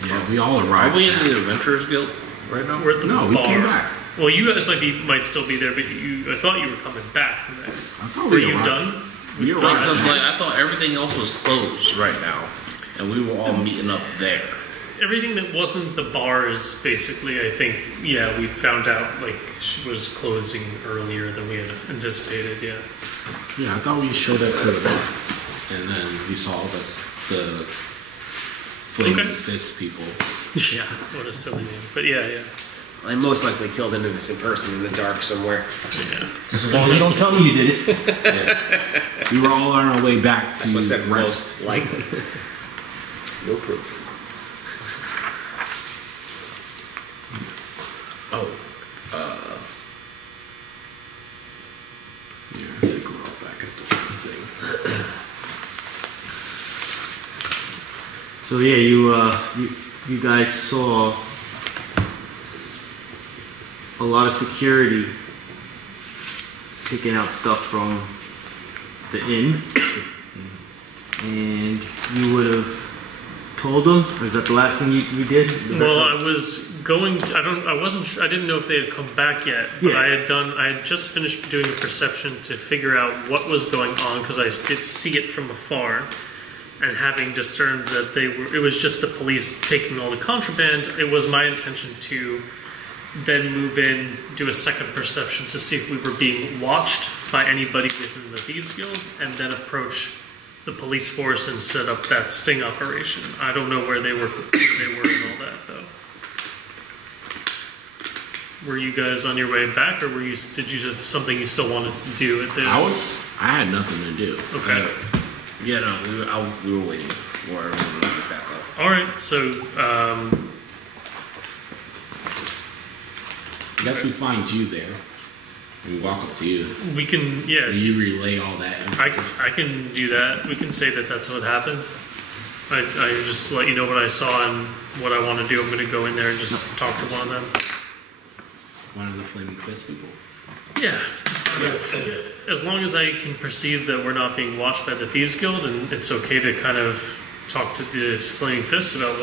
Yeah, we all arrived. Are we in the Adventurers Guild right now? We're at the bar. We came back. Well, you guys might still be there, but I thought you were coming back from there. I thought were you done? We Because I thought everything else was closed right now, and we were all meeting up there. Everything that wasn't the bars, basically, I think, yeah, we found out, like, she was closing earlier than we had anticipated, yeah. Yeah, I thought we showed up to the bar, and then we saw the flaming fist people. Yeah, what a silly name. But yeah. I most likely killed an innocent person in the dark somewhere. Yeah. As long as you don't tell me you did it. Yeah. We were all on our way back to That's what I said, rest. most likely. No proof. Oh, Yeah, I think we're all back at the thing. So yeah, you guys saw a lot of security picking out stuff from the inn, and you would have told them, or is that the last thing you did? Well, I was going to, I wasn't sure, I didn't know if they had come back yet, but Yeah. I had just finished doing a perception to figure out what was going on, because I did see it from afar, and having discerned that it was just the police taking all the contraband, it was my intention to then move in, do a second perception to see if we were being watched by anybody within the Thieves Guild, and then approach the police force and set up that sting operation. I don't know where they were and all that, though. Were you guys on your way back, or did you have something you still wanted to do at this? I had nothing to do. Okay. yeah, no, we were waiting for everyone to get back up. All right, so I guess we find you there. We walk up to you. we can, yeah. And you relay all that information. I can do that. We can say that that's what happened. I just let you know what I saw and what I want to do. I'm going to go in there and just talk to one of them. One of the flaming fist people. Yeah, just kind of, as long as I can perceive that we're not being watched by the Thieves Guild, and it's okay to kind of talk to this Flaming Fist about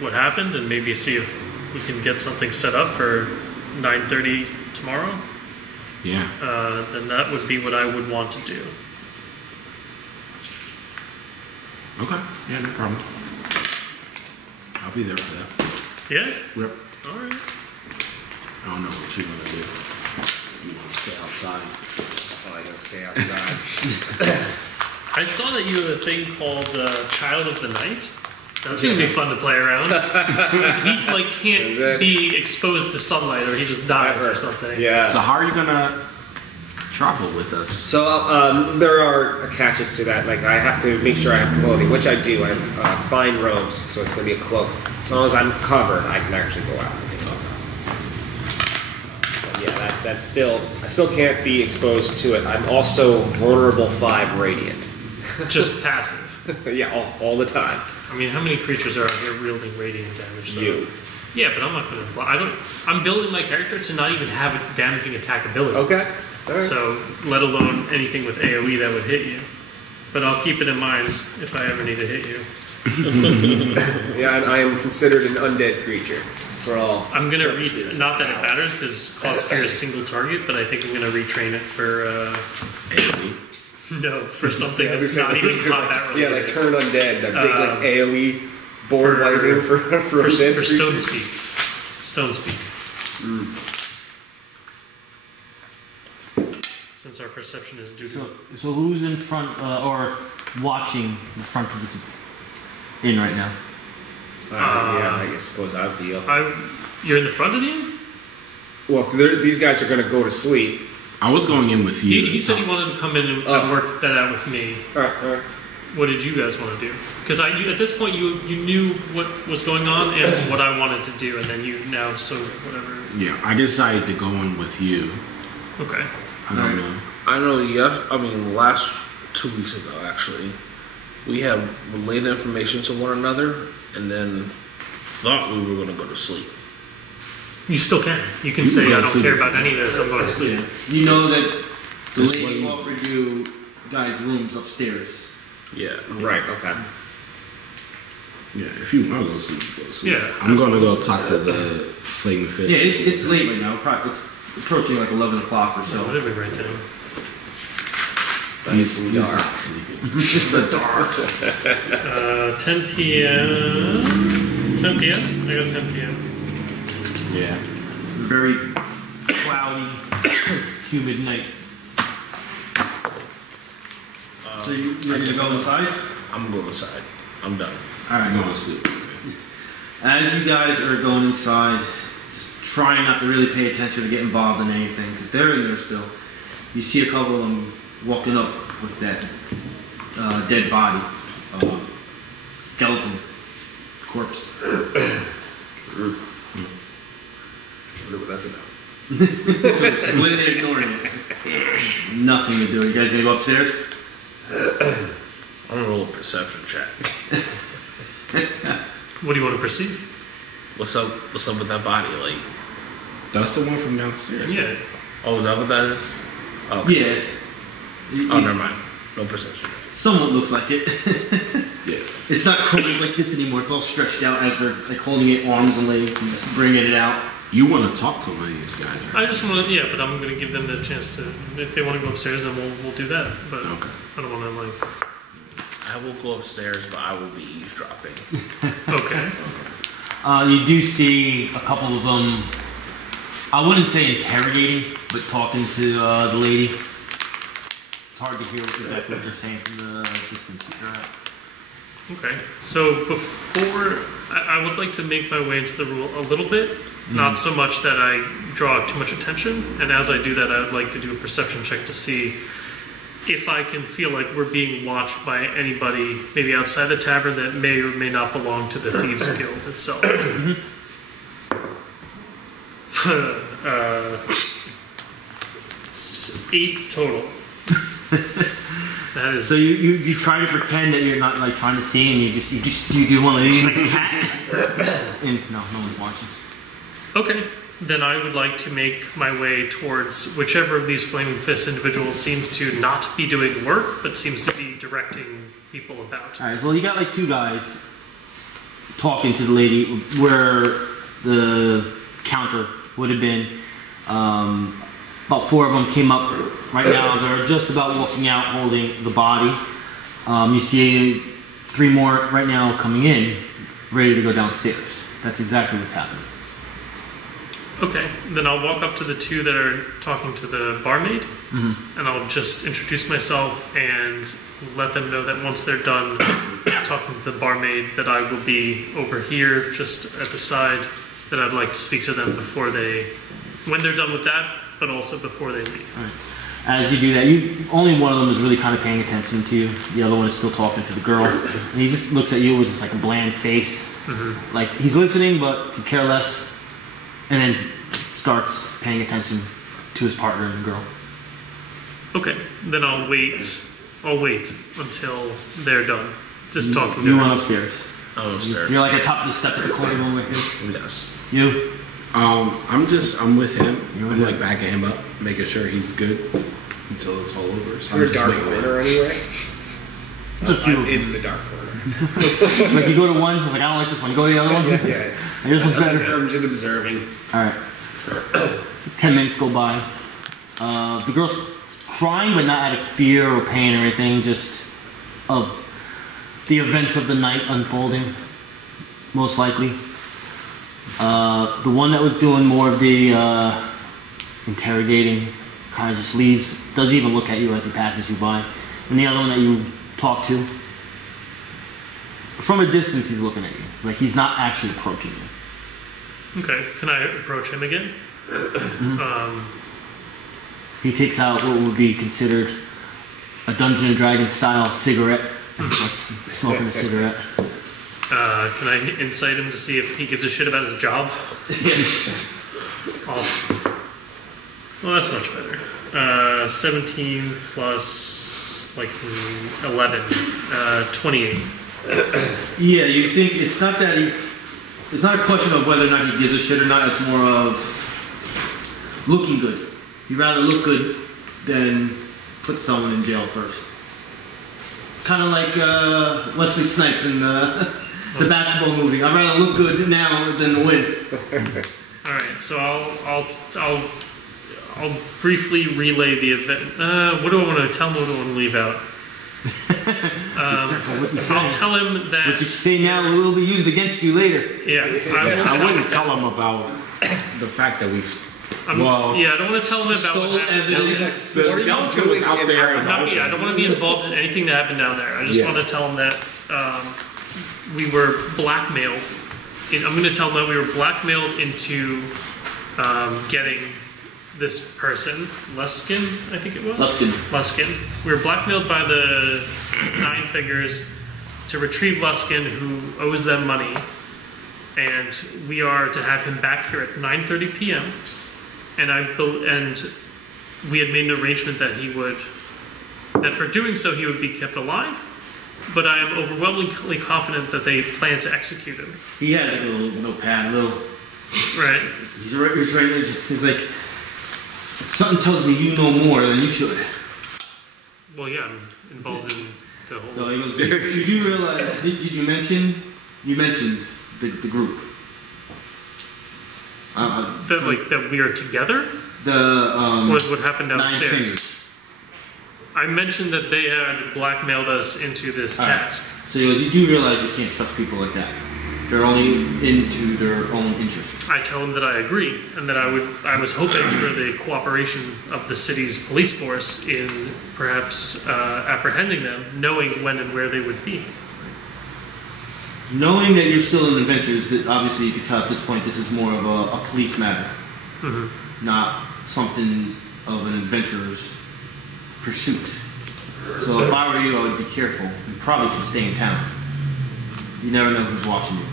what happened, and maybe see if we can get something set up for 9:30 tomorrow. Yeah. Then that would be what I would want to do. Okay. Yeah, no problem. I'll be there for that. Yeah. Yep. All right. I don't know what you want to do. You want to stay outside? Oh, I gotta stay outside. I saw that you have a thing called Child of the Night. That's gonna be fun to play around. He can't be exposed to sunlight, or he just dies or something. Yeah. So how are you gonna travel with us? So there are catches to that. Like I have to make sure I have clothing, which I do. I have fine robes, so it's gonna be a cloak. As long as I'm covered, I can actually go out. But yeah, that's still. I still can't be exposed to it. I'm also vulnerable 5 radiant. Just passive. Yeah, all the time. I mean, how many creatures are out here wielding radiant damage? Though? You. Yeah, but I'm not gonna. I'm building my character to not even have a damaging attack abilities. Okay. All right. So, let alone anything with AOE that would hit you. But I'll keep it in mind if I ever need to hit you. Yeah, and I am considered an undead creature for all. I'm gonna purposes. not that it matters because Cause Fear is single target, but I think I'm gonna retrain it for AOE. no, for something that's not even combat related. Yeah, like turn undead, that big like AOE board wiping for undead for creatures. Stone Speak. Stone Speak. Since our perception is due to So who's in front or watching the front of this inn right now? Yeah, I suppose I'd be. You're in the front of the inn? Well, if these guys are going to go to sleep. I was going in with you. He said he wanted to come in and work that out with me. All right. What did you guys want to do? Because at this point you knew what was going on and what I wanted to do, and then you now so whatever. Yeah, I decided to go in with you. Okay. I don't know. I know. Yes, I mean, last 2 weeks ago, actually, we had relayed information to one another, and then thought we were going to go to sleep. You still can. You can say, I don't care about any of this, I'm going to sleep. You know that the lady offered you guys rooms upstairs. Yeah. Right. Okay. Yeah, if you want to go sleep, go sleep. Yeah, I'm going to go talk to the flaming fish. Yeah, it's late right now. It's approaching like 11 o'clock or so. What did we write down? He's not sleeping. The dark. 10 p.m. 10 p.m. I got 10 p.m. Yeah. Very cloudy, humid night. So you're going to go inside? I'm going inside. I'm done. All right, I'm going to sleep. As you guys are going inside, just trying not to really pay attention to get involved in anything, because they're in there still. You see a couple of them walking up with that dead body, skeleton, corpse. Whatever that's about. Completely ignoring it. Nothing to do. You guys gonna go upstairs? I'm gonna roll a perception check. What do you want to perceive? What's up with that body? Like, That's the one from downstairs. Yeah. oh, is that what that is? Oh, okay. Yeah. Oh, never mind. No perception. Somewhat looks like it. Yeah. It's not curled like this anymore. It's all stretched out as they're like holding it arms and legs and just bringing it out. You want to talk to one of these guys, right? I just want to, but I'm going to give them the chance to, if they want to go upstairs, then we'll do that. But Okay. I don't want to, like, I will go upstairs, but I will be eavesdropping. okay. You do see a couple of them, I wouldn't say interrogating, but talking to the lady. It's hard to hear exactly what they're saying from the distance that you're at. Okay. So before, I would like to make my way into the rule a little bit. Not so much that I draw too much attention, and as I do that, I would like to do a perception check to see if I can feel like we're being watched by anybody, maybe outside the tavern, that may or may not belong to the Thieves Guild itself. 8 total. That is. So you try to pretend that you're not like trying to see, and you do one of these like a cat, and no one's watching. Okay, then I would like to make my way towards whichever of these Flaming Fist individuals seems to not be doing work, but seems to be directing people about. Alright, well you got like 2 guys talking to the lady where the counter would have been. About 4 of them came up right now. They're just about walking out holding the body. You see 3 more right now coming in, ready to go downstairs. That's exactly what's happening. Okay, then I'll walk up to the 2 that are talking to the barmaid, and I'll just introduce myself and let them know that once they're done talking to the barmaid, that I will be over here, just at the side, that I'd like to speak to them before when they're done with that, but also before they leave. Right. As you do that, only one of them is really kind of paying attention to you. The other one is still talking to the girl, and he just looks at you with just like a bland face, like he's listening but could care less. And then starts paying attention to his partner and the girl. Okay, then I'll wait until they're done. Just talking to You her. went upstairs. I'm upstairs. You're like atop the steps of the corner one with him. Yes. You? I'm with him. I'm like backing him up, making sure he's good until it's all over. Is there a dark corner anyway? It's a few. I'm in the dark corner. Like you go to one, like I don't like this one. You go to the other one. Yeah. Like, this one's better. I'm just observing. All right. 10 minutes go by. The girl's crying, but not out of fear or pain or anything, just of the events of the night unfolding, most likely. The one that was doing more of the interrogating kind of just leaves, doesn't even look at you as he passes you by. And the other one that you talk to, from a distance he's looking at you, like he's not actually approaching you. Okay, can I approach him again? He takes out what would be considered a Dungeons and Dragons style cigarette. Smoking a cigarette. Can I incite him to see if he gives a shit about his job? Awesome. Well, that's much better. 17 plus like 11, 28. Yeah, you think it's not that it's not a question of whether or not he gives a shit or not. It's more of looking good. He'd rather look good than put someone in jail first. Kind of like Wesley Snipes in the basketball movie. I'd rather look good now than to win. All right, so I'll briefly relay the event. What do I want to tell him? What do I want to leave out? I'll tell him that what you say now will be used against you later. Yeah, I wouldn't tell him about the fact that we've. I don't want to tell him about what happened down there. The skeleton was out there. I don't want to be involved in anything that happened down there. I just want to tell him that we were blackmailed. I'm going to tell him that we were blackmailed into getting this person, Luskin, I think it was? Luskin. We were blackmailed by the Nine Fingers to retrieve Luskin, who owes them money, and we are to have him back here at 9:30 p.m. And we had made an arrangement that that for doing so he would be kept alive, but I am overwhelmingly confident that they plan to execute him. He has like a little notepad, Right. He's right. He's like, something tells me you know more than you should. Well, yeah, I'm involved in the whole. So he goes, did you realize? Did you mention? You mentioned the group. That we are together? What happened downstairs? I mentioned that they had blackmailed us into this task. So he goes, you do realize you can't trust people like that. They're only into their own interests. I tell him that I agree, and that I was hoping for the cooperation of the city's police force in perhaps apprehending them, knowing when and where they would be. Knowing that you're still in adventures, that obviously you can tell at this point this is more of a police matter, not something of an adventurer's pursuit. So if I were you, I would be careful. You probably should stay in town. You never know who's watching you.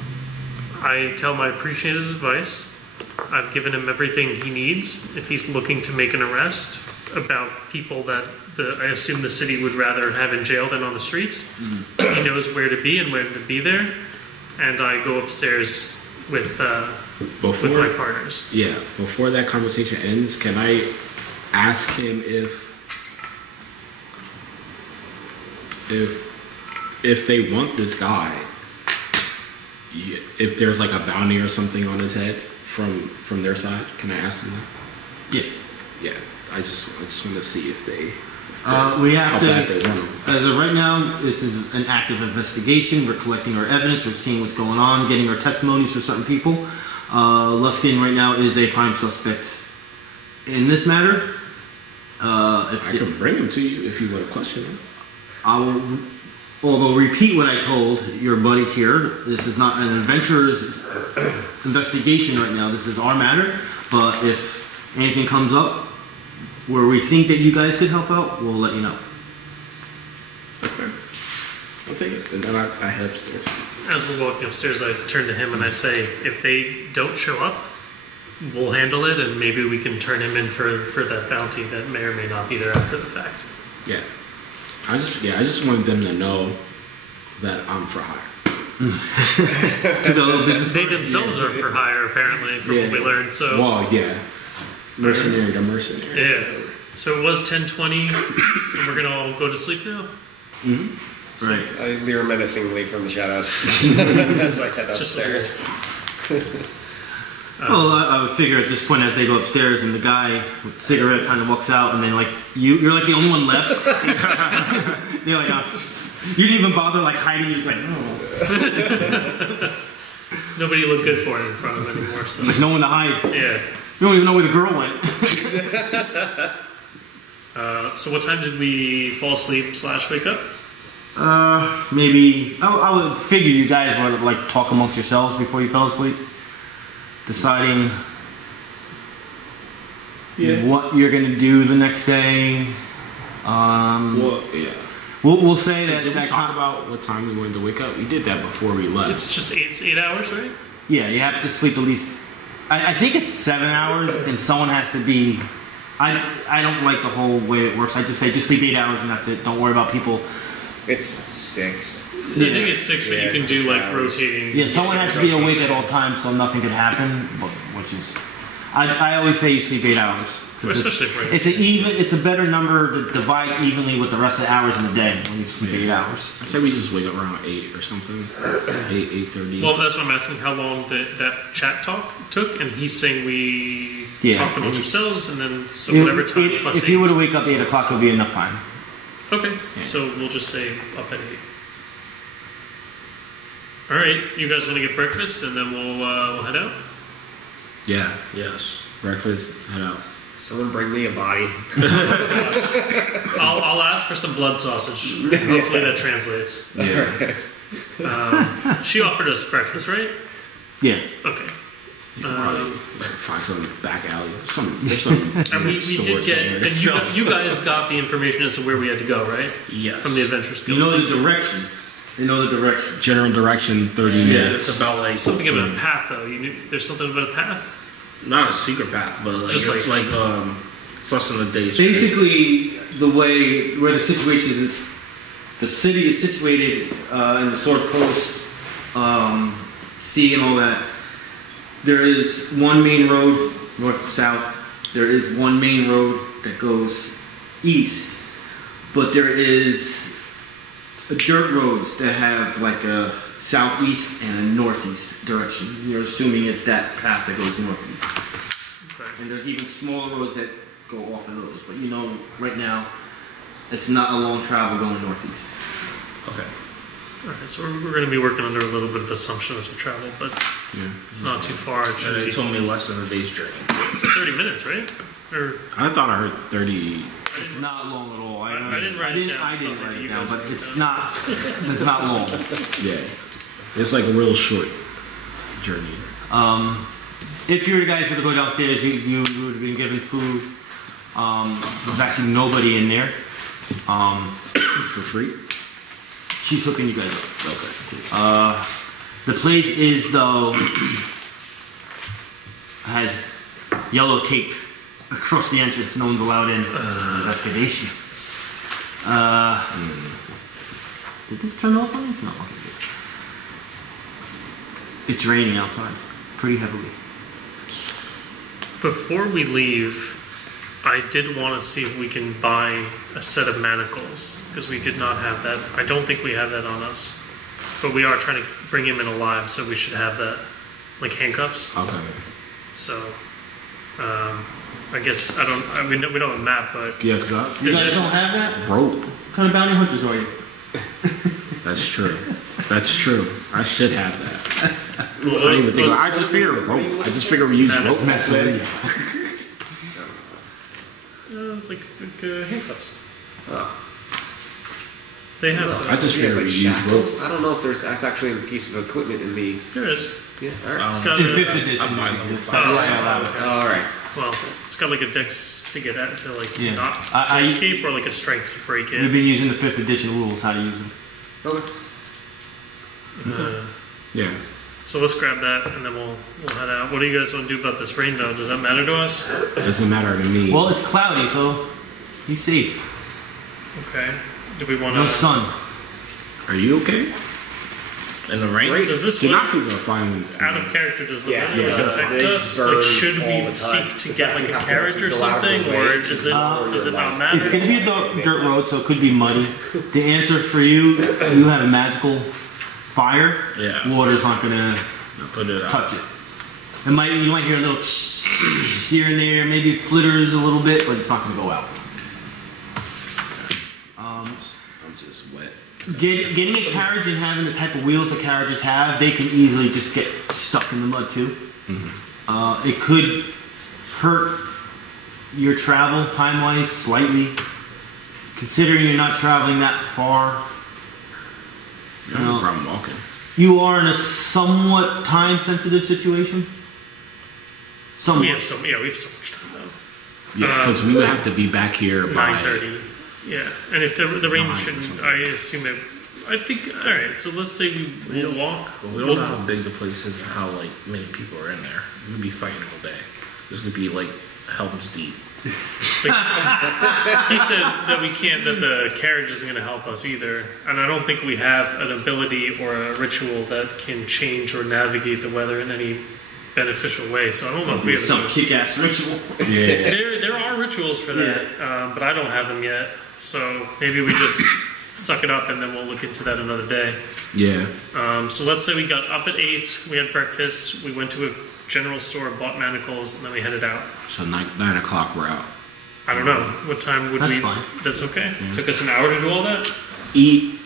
I tell him I appreciate his advice. I've given him everything he needs. If he's looking to make an arrest about people that I assume the city would rather have in jail than on the streets, he knows where to be and when to be there. And I go upstairs with my partners. Yeah, before that conversation ends, can I ask him if they want this guy, if there's like a bounty or something on his head from their side? Can I ask them that? Yeah. I just want to see if they we have to, as of right now, this is an active investigation. We're collecting our evidence, we're seeing what's going on, getting our testimonies for certain people. Luskin right now is a prime suspect in this matter. I can bring him to you if you want to question him. I will repeat what I told your buddy here. This is not an adventurer's investigation right now. This is our matter. But if anything comes up where we think that you guys could help out, we'll let you know. Okay. I'll take it. And then I head upstairs. As we're walking upstairs, I turn to him and I say, if they don't show up, we'll handle it, and maybe we can turn him in for that bounty that may or may not be there after the fact. Yeah. I just wanted them to know that I'm for hire. They themselves are for hire, apparently, from what we learned. So. Well, yeah. Mercenary to mercenary. Yeah. So it was 10:20, and we're gonna all go to sleep now. So I leer menacingly from the shadows as I head upstairs. Well, I would figure at this point, as they go upstairs and the guy with the cigarette kind of walks out, and then like you're like the only one left. They're like, you didn't even bother like hiding. You're just like, oh. Nobody looked good for it in front of him anymore. So. Like no one to hide. Yeah. You don't even know where the girl went. So what time did we fall asleep / wake up? Maybe I would figure you guys would like talk amongst yourselves before you fell asleep, deciding what you're gonna do the next day. Well, yeah. We'll say that. Did we talk about what time we wanted to wake up? We did that before we left. It's just 8 hours, right? Yeah, you have to sleep at least. I think it's 7 hours, and someone has to be. I don't like the whole way it works. I just say just sleep 8 hours and that's it. Don't worry about people. It's 6. I think it's 6, but you can do like rotating. Yeah, someone has to be awake at all times, so nothing could happen. Which is, I always say you sleep 8 hours. Especially for It's a better number to divide evenly with the rest of the hours in the day. When you sleep 8 hours. I say we just wake up around 8 or something. 8:30. Well, that's why I'm asking how long that chat talk took, and he's saying we Yeah. talked amongst ourselves, and then so whatever time plus If 8. you were to wake up 8 o'clock, it'll be enough time. Okay, so we'll just say up at 8. All right, you guys want to get breakfast, and then we'll head out. Yeah. Yes. Breakfast. Head out. Someone bring me a body. I'll ask for some blood sausage. Hopefully that translates. Yeah. She offered us breakfast, right? Yeah. Okay. You can probably find some back alley. There's some. And we store did get, somewhere. and you guys got the information as to where we had to go, right? Yes. From the adventure skills. You know the direction. They know the direction. General direction, 30 Yeah, minutes. it's about like Something about a path, though. There's something about a path? not a secret path, but like Just it's like it's less than a day's journey. Basically, where the situation is, the city is situated in the sort of coast, sea and all that. There is one main road, north to south. There is one main road that goes east, but there is dirt roads that have like a southeast and a northeast direction. You're assuming it's that path that goes northeast. Okay. And there's even smaller roads that go off of those, but you know, right now, it's not a long travel going northeast. Okay. Alright, so we're going to be working under a little bit of assumption as we travel, but Yeah. it's not too far. It And should they be, told me less than a day's journey. it's 30 minutes, right? Or I thought I heard 30. It's not long at all. I didn't write it down. I didn't Probably write you it down, guys but wrote it it's down. not. It's not long. Yeah. It's like a real short journey. If you guys were to go downstairs, you would have been given food. There's actually nobody in there. For free? She's hooking you guys up. Okay. The place is though has yellow tape across the entrance. No one's allowed in. Investigation. Did this turn off on me? No. Okay, good. It's raining outside, pretty heavily. Before we leave, I did want to see if we can buy a set of manacles, because we did not have that. I don't think we have that on us. But we are trying to bring him in alive, so we should have that, like handcuffs. Okay. So, I guess, we don't have a map, but Yeah, because You Is guys this- don't have that? rope. What kind of bounty hunters are you? That's true. That's true. I should have that. well, I didn't even think. let's- I just figured rope. I just figured we use rope. it's like handcuffs. Oh. They have I just figured we use rope. shackles. I don't know if that's actually a piece of equipment in the. There is. Yeah. All right. It's got In a, 5th edition. I'm buying them. it's Oh, not right. allowed. All right. well, it's got like a dex to get at, to like Yeah. not I- to escape, or like a strength to break We've in. been using the 5th edition rules how to use them. Okay. Yeah. So let's grab that, and then we'll head out. What do you guys want to do about this rain, though? Does that matter to us? Doesn't matter to me. Well, it's cloudy, so be safe. Okay. Do we want No to? sun. Are you okay? In the rain? Does this wind, Genasi's are fine. out of character? Does the Yeah, wind yeah. affect They us? burn Like, should all we the time. seek to get like a You have to carriage or go out of something, the or way. does it not matter? It's going to be a dirt road, so it could be muddy. The answer for you, you have a magical fire. Yeah. Water's not going to I'll put it out. touch it. You might hear a little here and there, maybe it flitters a little bit, but it's not going to go out. I'm just wet. Getting a carriage and having the type of wheels that carriages have, they can easily just get stuck in the mud too. It could hurt your travel time-wise slightly, considering you're not traveling that far. I have no problem walking. You are in a somewhat time-sensitive situation. We Somewhat. have so much time though. Yeah, because we would have to be back here by 9:30. Yeah, and if the rain 9 or shouldn't, something. I assume it. I think. All right, so let's say we'll walk. We don't know how big the place is and how like many people are in there. We're gonna be fighting all day. There's gonna be like Helm's Deep. He said that we can't. That the carriage isn't going to help us either, and I don't think we have an ability or a ritual that can change or navigate the weather in any beneficial way. So I don't know if we have some kick-ass ritual. Yeah. There are rituals for that, but I don't have them yet. So maybe we just suck it up and then we'll look into that another day. Yeah. So let's say we got up at 8, we had breakfast, we went to a general store, bought manacles, and then we headed out. So 9 o'clock we're out. I don't know. What time would That's we... fine. That's okay. Took us an hour to do all that? Eat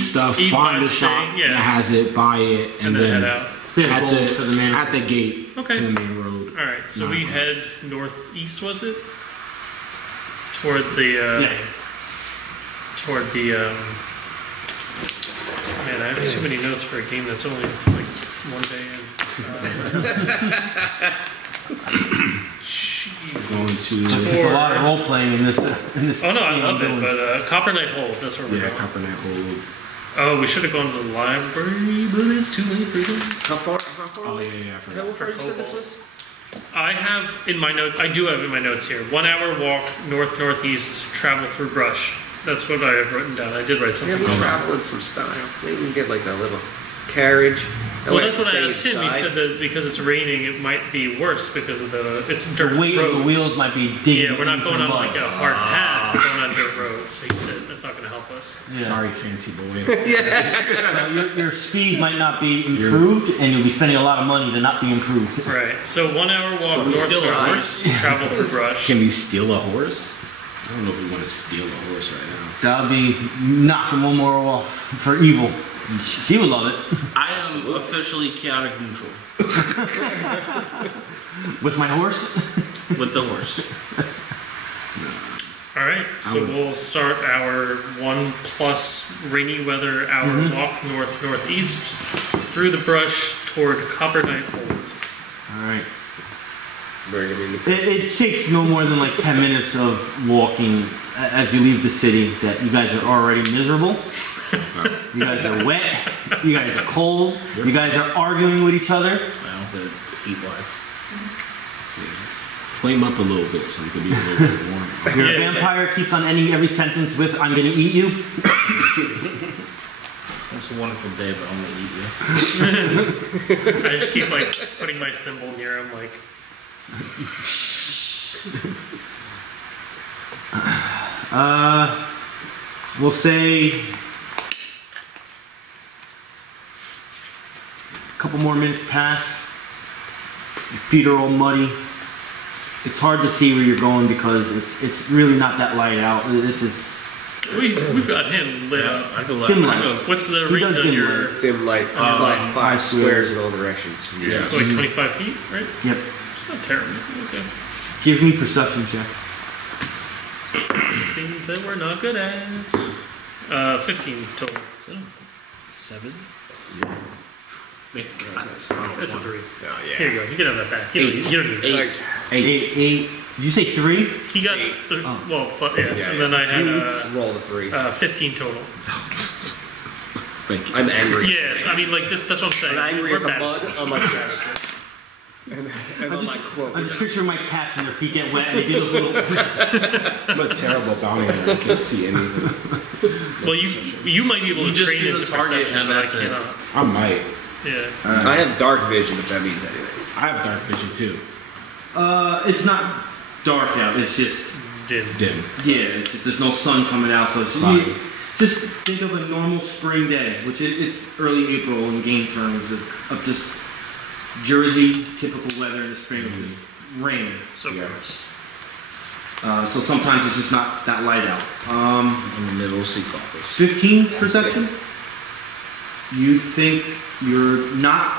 stuff, eat, buy find a the shop thing, yeah. that has it, buy it, and then then head out. Say the at goal the, for the man. at the gate Okay. to the main road. Alright, so No. we head northeast, was it? Toward the, man, I have too many notes for a game that's only like 1 day in. Going to There's a lot of role playing in this. Oh no, I love it, but Copper Knight Hold, that's where we're going. Copperhead Hold. Oh, we should have gone to the library, but it's too late for them. How far Oh was yeah, I forgot. How far you said this was? I have in my notes, I do have in my notes here, 1 hour walk north-northeast, travel through brush. That's what I have written down. I did write Yeah, something we down. travel in some style. Maybe we can get like a little carriage. Well, that's what I asked him. He said that because it's raining, it might be worse because of it's dirt The weight roads. of the wheels might be digging. Yeah, we're not into going the on mud. like a hard path. We're going on dirt roads. So he said that's not going to help us. Yeah. Sorry, fancy boy. So your speed might not be improved, and you'll be spending a lot of money to not be improved. Right. So 1 hour walk we north steal a northeast, travel through brush. Can we steal a horse? I don't know if we want to steal a horse right now. That would be knocking one more off for evil. He would love it. I am officially chaotic neutral With my horse. with the horse. All right. So we'll start our 1+ rainy weather hour walk north northeast through the brush toward Copper Knight Hold. All right. Very good. It takes no more than like 10 minutes of walking as you leave the city that you guys are already miserable. You guys are wet. You guys are cold. You guys are arguing with each other. Well, but heat-wise. Flame up a little bit so we can be a little bit warm. Your Yeah. vampire keeps on ending every sentence with, "I'm gonna eat you." It's a wonderful day, but I'm gonna eat you. I just keep like putting my symbol near him, like. We'll say a couple more minutes pass. Your feet are all muddy. It's hard to see where you're going because it's really not that light out. This is We've got him lit up. I can let. dim I light. can- What's the He range does on dim your? light. Dim light, five squares in all directions. Yeah. So like 25 feet, right? Yep. It's not terrible. Okay. Give me perception checks. Things that we're not good at. 15 total. 7. That's a 3. Oh, yeah. Here you go. You can have that back. You don't need that. Thanks. 8. Did you say 3? He got Yeah, and then I had roll the 3. 15 total. Thank you. I'm angry. Yes, I mean like that's what I'm saying. I'm angry We're at the bad. mud on my chest. and on my cloak. I'm just picturing my cats when their feet get wet and they do those little. I'm a terrible bounty hunter. I can't see anything. Well, you might be able You to just train see the into target perception, and but I that's it. cannot. I might. Yeah. I have dark vision, if that means anything. I have dark vision too. It's not dark out. It's just Dim. yeah. It's just there's no sun coming out, so it's Fine. just think of a normal spring day, which it's early April in game terms of just Jersey typical weather in the spring, of just rain. So Yeah. gross. So sometimes it's just not that light out. In the middle of sea coffers. 15 perception. You think you're not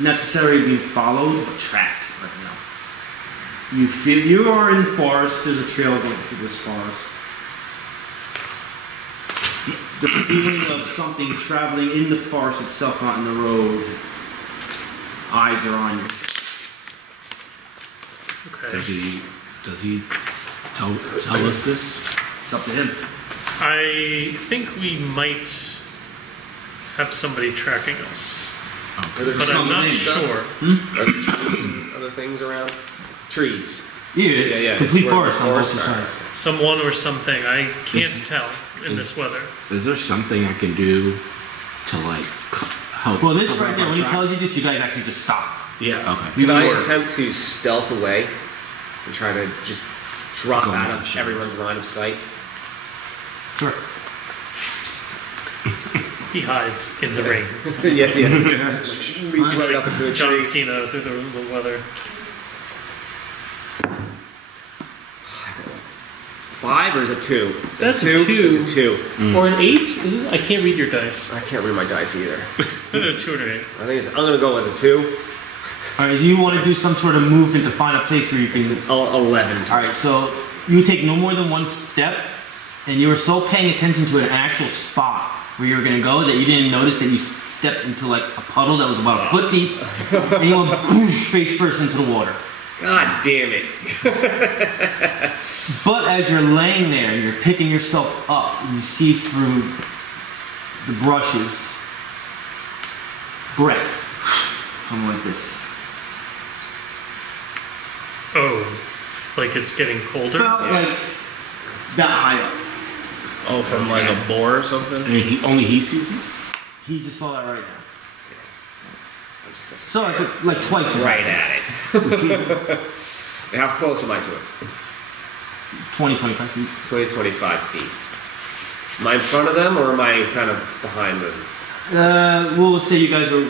necessarily being followed, but tracked right now. You feel you are in the forest. There's a trail going through this forest. The feeling of something traveling in the forest itself, not in the road. Eyes are on you. Okay. Does he tell us this? It's up to him. I think we might have somebody tracking us, Are there but I'm not trees and sure. stuff? Are there trees and other things around? Trees. Yeah, it's yeah, complete it's where forest the on both forests are. sides. Someone or something. I can't tell in is- this weather. Is there something I can do to like help. Well, this cover right up there, our when he tracks? tells you this, you guys actually just stop. Yeah. Okay. Can I attempt to stealth away and try to just drop Go out into of the shadow. everyone's line of sight? Sure. He hides in the rain. yeah. Leap right up into a John tree. Cena through the weather. 5 or is it 2? That's a 2. It's a 2. Or an 8? Is it? I can't read your dice. I can't read my dice either. It's either a 2 or an 8. I think I'm gonna go with a 2. Alright, you want to do some sort of movement to find a place where you can... It's an 11. Alright, so you take no more than one step, and you were so paying attention to an actual spot where you were going to go that you didn't notice that you stepped into like a puddle that was about a foot deep, and you went whoosh, face first into the water. God damn it. But as you're laying there, you're picking yourself up, and you see through the brushes, breath come like this. Oh, like it's getting colder? About like that high up. Oh, from like a boar or something? And only he sees these? He just saw that right now. I'm just gonna So like twice. as right high. at it. How close am I to it? 20, 25 feet. 20, 25 feet. Am I in front of them or am I kind of behind them? We'll say you guys are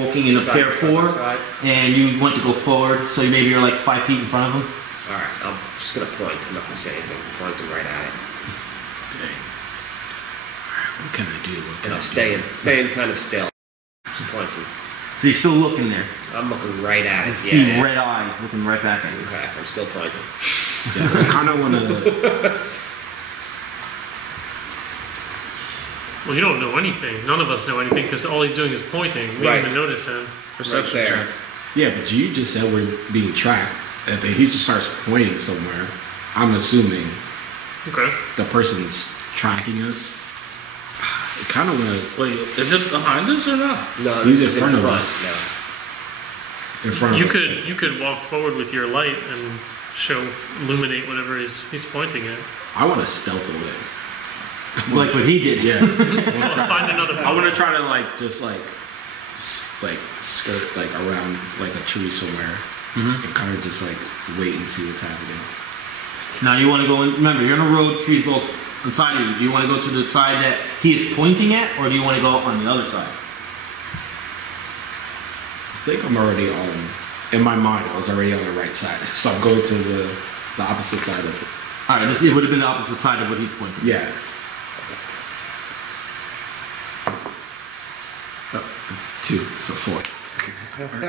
walking in a Side pair by side by 4, side? and you want to go forward, so maybe you're like 5 feet in front of them. Alright, I'm just gonna point. I'm not gonna say anything. I'm pointing right at it. Okay. Alright, what can I do? What can And I I'm do? staying kind of still. Just pointing. So you're still looking there. I'm looking right at I it. see Yeah. red eyes looking right back at you. Okay, I'm still pointing. Yeah, I kind of want to. Well, you don't know anything. None of us know anything because all he's doing is pointing. We Right. didn't even notice him. Perception Right there. check. Yeah, but you just said we're being tracked. If he just starts pointing somewhere, I'm assuming Okay. the person's tracking us. I kind of want to. Wait, is it behind us or not? No, He's this in is front of us. No. In front of us. You could walk forward with your light and illuminate whatever he's pointing at. I want to stealth away. Like what he did. Yeah. Find another. I want to try to skirt like around like a tree somewhere and kind of just like wait and see what's happening. Now you want to go in, remember, you're on a road, trees both inside of you. Do you want to go to the side that he is pointing at, or do you want to go on the other side? I think I'm already on. In my mind, I was already on the right side, so I'm going to the opposite side of it. Alright, it would have been the opposite side of what he's pointing. Yeah. Oh, 2, so 4.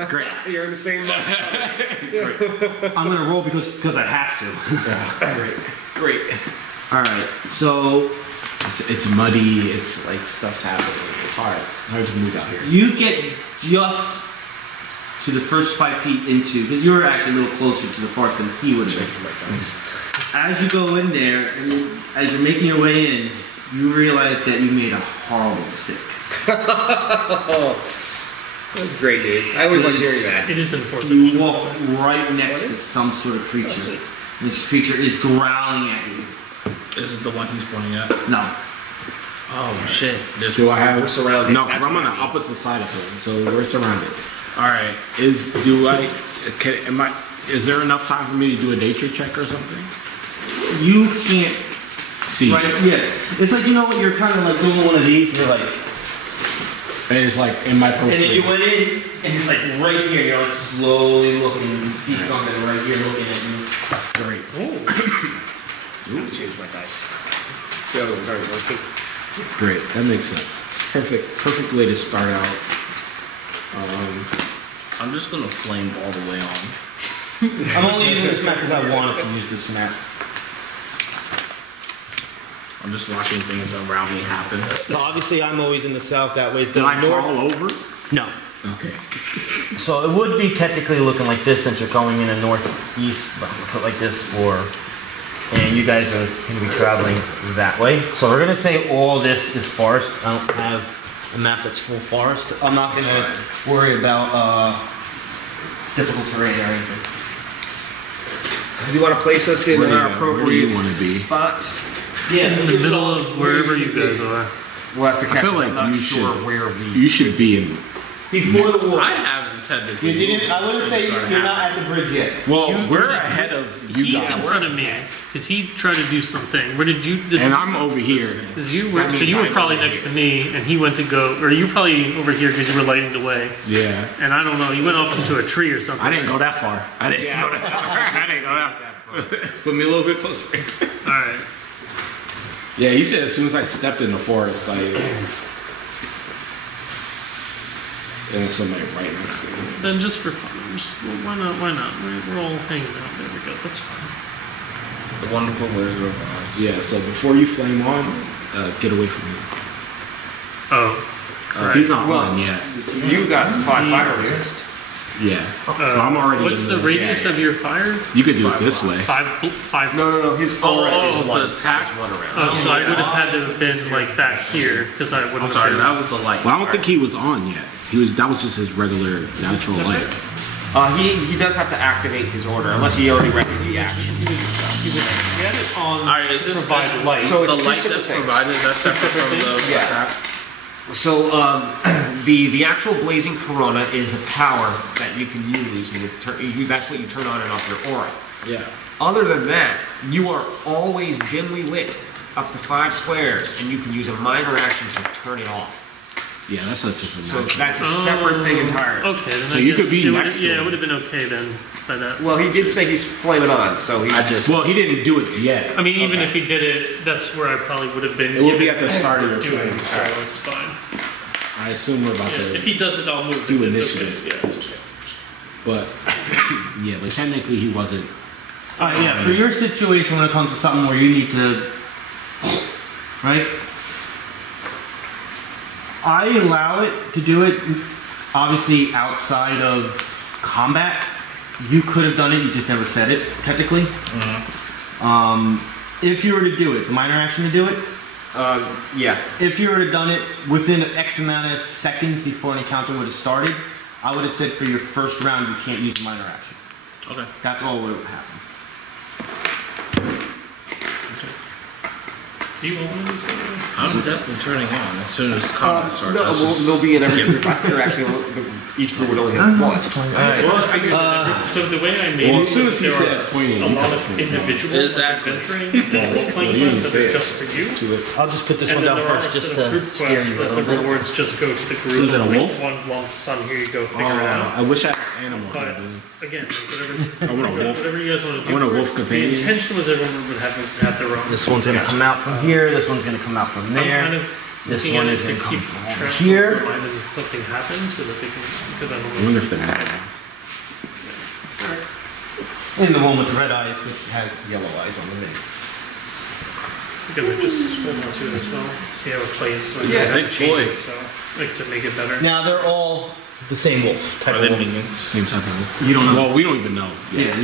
Great. You're in the same boat. I'm going to roll because I have to. Great. Alright, so It's muddy. It's like stuff's happening. It's hard. It's hard to move out here. you get just to the first 5 feet into, because you're actually a little closer to the forest than he would have been. As you go in there, and as you're making your way in, you realize that you made a horrible mistake. That's great news. I always like hearing that. It is in fourth You edition. walk right next to some sort of creature. This creature is growling at you. This is the one he's pointing at. No. Oh shit. There's Do I have? We're surrounded. No, because That's I'm on what the it means. opposite side of him, so we're surrounded. Alright. Is there enough time for me to do a nature check or something? You can't. See, Right? Yeah. It's like, you know what? You're kind of like doing one of these, and you're like. and it's like in my And then you profile. went in, and it's like right here. You're like slowly looking, and you see something right here looking at you. Great. I'm gonna change my dice. The other ones aren't working. Great. That makes sense. Perfect way to start out. I'm just gonna flame all the way on. I'm only using this map because I wanted to use this map. I'm just watching things around me happen. So obviously I'm always in the south. That way it's Did going I north. fall over? No. Okay. So it would be technically looking like this since you're going in a northeast, but we'll put like this and you guys are going to be traveling that way. So we're going to say all this is forest. I don't have a map that's full forest. I'm not going to worry about difficult terrain or anything. Do you want to place us in Where do you- our where do appropriate you wanna be? spots? Yeah, In the middle of wherever you guys are. Well, that's the I catch. feel like I'm not you sure should. where we. You should be in Before the war. I haven't technically. You didn't, I wouldn't say you're not at the bridge yet. Well, we're ahead of you He's guys. in front of me because he tried to do something. Where did you? And I'm over here. Because you were, so you were probably next to me, and he went to go, or you were probably over here because you were lighting the way. Yeah. And I don't know, you went off into a tree or something. I didn't go that far. I didn't go that far. Put me a little bit closer. All right. Yeah, he said as soon as I stepped in the forest, like, and somebody right next to me. Then just for fun, well, why not? Why not? We're all hanging out. There we go. That's fine. The wonderful Wizard of Oz. Yeah, so before you flame on, get away from me. Oh. Right. He's not on yet. You got 5 fire resist. Yeah. I'm already What's in the radius of your fire? You could do it this way. Five. No. His aura is the one. attack. Is 1 around. Oh, so I would have had to have been like back here because I would I'm have. sorry, been, that was the light. Well, I don't think he was on yet. That was just his regular natural light. He does have to activate his order unless he already read the action. He had it on. All right, is this provide light? So the it's two light separate that's things. provided? That's separate from the Yeah. attack. So the actual blazing corona is a power that you can use, and that's what you turn on and off your aura. Yeah. Other than that, you are always dimly lit up to 5 squares, and you can use a minor action to turn it off. Yeah, that's such a So natural. that's a separate thing entirely. Okay, then So I you guess could be it next to yeah, him. it would have been okay then by that. Well, he did say he's flaming on, so he. Well, he didn't do it yet. I mean, even if he did it, that's where I probably would have been. It would be given at the start of your doing, flame. so it's fine. I assume we're about Yeah, to if he does it, I'll move. do It's initiative. okay. Yeah, it's okay. But yeah, but technically he wasn't. Yeah, for your situation when it comes to something where you need to, right? I allow it to do it, obviously outside of combat. You could have done it, you just never said it, technically. If you were to do it, it's a minor action to do it. Yeah. If you were to have done it within X amount of seconds before an encounter would have started, I would have said for your first round you can't use a minor action. Okay. That's all would have happened. Do you want one of these? By the way? I'm definitely turning on as soon as combat starts. No, That's just- they'll be in every group. I figure actually each group would only have one. Well, I figured that so the way I made Well, it as soon was as he there said are pointing, a you lot got of it. individual Exactly. adventuring role-playing You quests that didn't are say just for you. I'll just put this And one then down there are first a just set of to group scare quests you a that the little bit. rewards just go to the So group. is it a like wolf? one lump sum, here you go, figure it out. I wish I had an animal. But again, whatever, I want a wolf. whatever you guys want to do. I want a for it. wolf companion. The intention was everyone would have their own. This one's gonna come out from here. This one's gonna come out from I'm there. kind of This looking one at is it to gonna keep come from track here. of remind them if something happens so that they can, because I don't I know. wonder if they're mad. And the one with the red eyes, which has yellow eyes on the name. I'm gonna just hold on to it as well, see how it plays. So I Yeah, have big to change boy. it, so like to make it better. Now they're all the same wolf type Are of they wolf. minions? Same type of wolf. You don't know. Well, we don't even know. Yeah.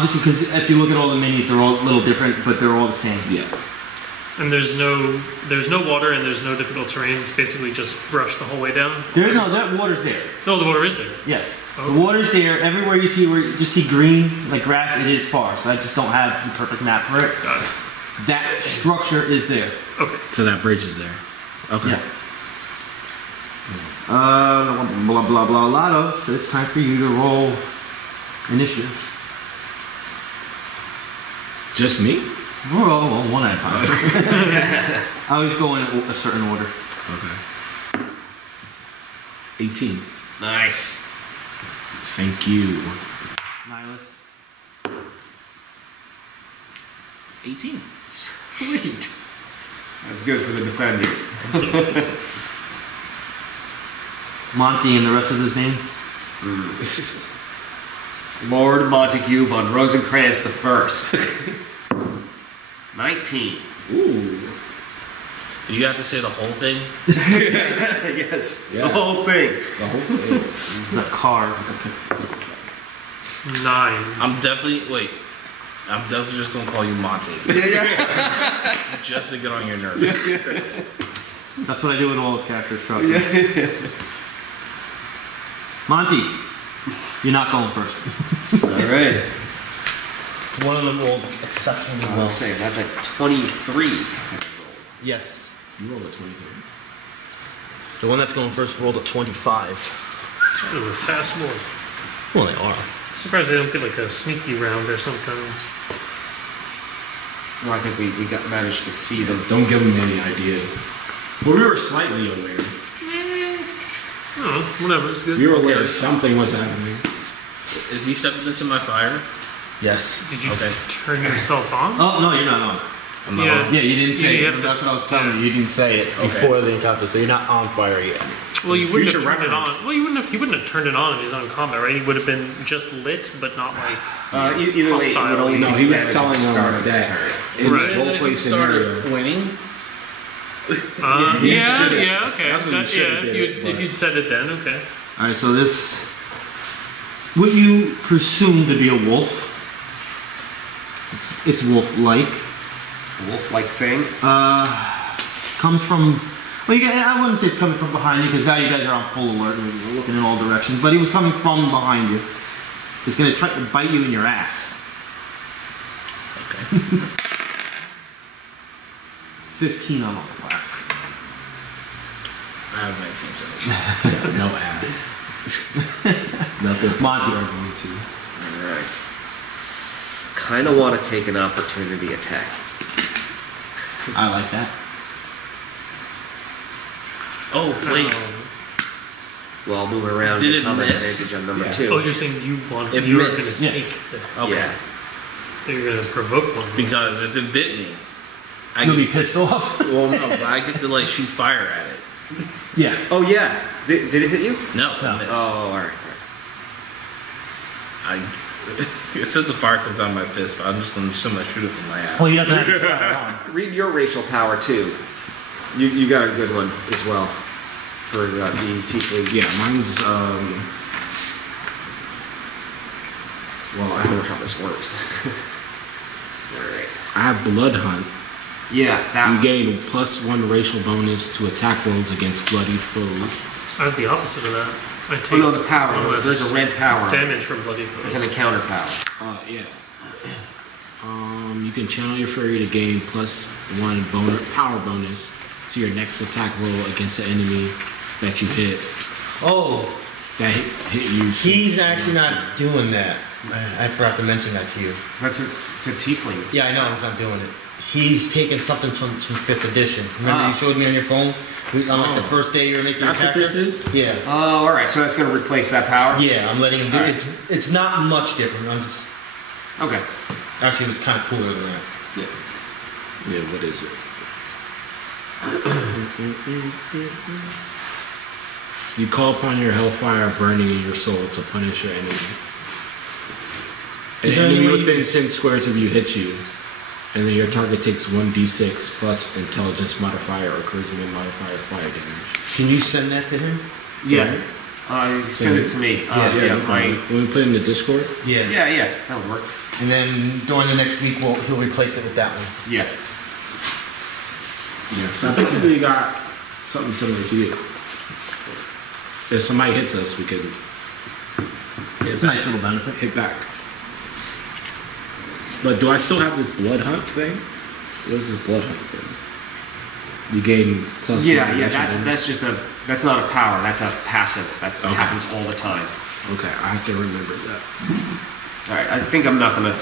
Just because if you look at all the minis, they're all a little different, but they're all the same. Yeah. And there's no water and there's no difficult terrain. It's basically just brush the whole way down. No, that water's there. No, the water is there. Yes. Oh. The water's there. Everywhere you see where you just see green, like grass, it is far. So I just don't have the perfect map for it. Got it. That structure is there. Okay. So that bridge is there. Okay. Yeah. Blah blah blah Lados. So it's time for you to roll initiative. Just me? Well, one at a time. I always go in a certain order. Okay. 18. Nice. Thank you. Nihilus. 18. Sweet. That's good for the defenders. Monty and the rest of his name. Lord Montague von Rosencrantz the First. 19. Ooh. Do you have to say the whole thing? Yes. Yeah. The whole thing. The whole thing. Zakhar. 9. I'm definitely just gonna call you Monty. Just to get on your nerves. That's what I do with all his characters. Trust me. Monty, you're not going first. All right. One of them rolled exceptionally I'll say that's a 23. Yes. You rolled a 23. The one that's going first rolled a 25. That was a fast wolf. Well, they are. Surprised they don't get like a sneaky round or something. Well, I think we managed to see them. Don't give him any ideas. Well, we were slightly aware. Oh, whatever, it's good. We were aware something was happening. Is he stepping into my fire? Yes. Did you turn yourself on? Oh, no, you're not on. I'm not Yeah. on. Yeah, you didn't say You it. have to- That's what I was telling you. You didn't say it before the encounter, so you're not on fire yet. Well, you wouldn't have Future turned it on. reference. Well, he wouldn't have turned it on if he's on combat, right? He would have been just lit, but not like. Either way, it would only No, take he was advantage telling of the start them of his that turn. in Right. the roleplay scenario. winning. Yeah, okay. That's what you should've Yeah, did, if you'd said it then, okay. Alright, so this. What you presume to be a wolf. It's wolf-like. Wolf-like thing. Comes from. Well, I wouldn't say it's coming from behind you because now you guys are on full alert and you're looking in all directions. But he was coming from behind you. He's going to try to bite you in your ass. Okay. 15 on all class. I have 19, so. No ass. Nothing. Monty. We're going to. Alright. Kind of want to take an opportunity attack. I like that. Oh, wait. Well, I'll move around Did and it come miss? advantage on number Yeah. 2. Oh, you're saying you were going missed. to Yeah. take the. Okay. Yeah. You're going to provoke one. Because if it bit me, I You'll be get, pissed off. well, no, but I get to like shoot fire at it. Yeah. Oh, yeah. Did it hit you? No, No. it missed. Oh, alright. It says the fire comes out of my fist, but I'm just going to assume I shoot it from my ass. Well, he doesn't have to fire on. Read your racial power, too. You got a good one as well. For the Tiefling. Yeah, mine's well, I don't know how this works. Alright. I have Blood Hunt. Yeah, that You one. gain +1 racial bonus to attack rolls against bloodied foes. I have the opposite of that. I Oh, take no, the power. one less There's a red power. damage from bloody foes. It's an encounter power. Yeah. You can channel your fury to gain +1 power bonus to your next attack roll against the enemy that you hit. Oh, That hit you. he's actually not doing that. I forgot to mention that to you. It's a Tiefling. Yeah, I know he's not doing it. He's taking something from 5th edition. Remember you showed me on your phone? On like the first day you were making your That's what character? this is? Yeah. Oh, alright. So that's going to replace that power? Yeah, I'm letting him do it. Alright. It's not much different. I'm just. Okay. Actually, it was kind of cooler than that. Yeah, what is it? You call upon your hellfire burning in your soul to punish your enemy. An Is there any enemy way you within 10 squares of you hits you, and then your target takes 1d6 plus intelligence modifier or charisma modifier fire damage. Can you send that to him? Yeah. Send it to me. When we put it in the Discord? Yeah. Yeah, that would work. And then during the next week, he'll replace it with that one. Yeah. Yeah. So basically you got something similar to you. If somebody hits us, we can It's a nice little benefit. hit back. But do I still have this blood hunt thing? What is this blood hunt thing? You gain +1. Yeah, that's just that's not a power, that's a passive. That Okay. happens all the time. Okay, I have to remember that. Alright, I think I'm not gonna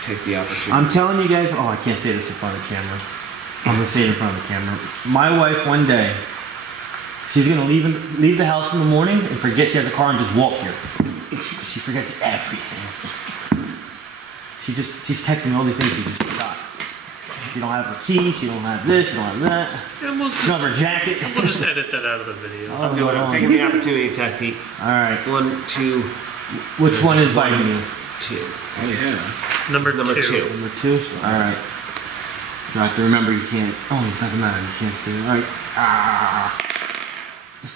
take the opportunity. I'm telling you guys, I can't say this in front of the camera. I'm gonna say it in front of the camera. My wife one day, she's gonna leave the house in the morning and forget she has a car and just walk here. She forgets everything. She's texting me all these things she just forgot. She don't have her key, she don't have this, she don't have that. And we'll She don't have her jacket. We'll just edit that out of the video. I'm doing it. I'm taking the opportunity to attack Pete. Alright. 1, 2, Which one is biting you? 2. Oh yeah. Number Number two. two. Number 2? Alright. You have to remember you can't. Oh, it doesn't matter, you can't stay. Alright. Ah.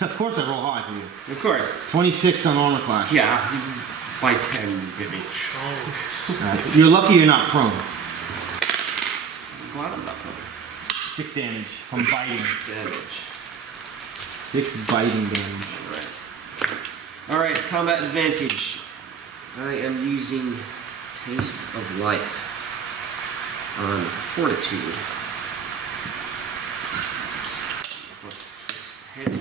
Of course I roll high for you. Of course. 26 on armor class. Yeah, by 10 you hit me. Alright. You're lucky you're not prone. I'm glad I'm not covered. 6 damage from biting. Damage. 6 biting damage. Alright, combat advantage. I am using Taste of Life on Fortitude. Hit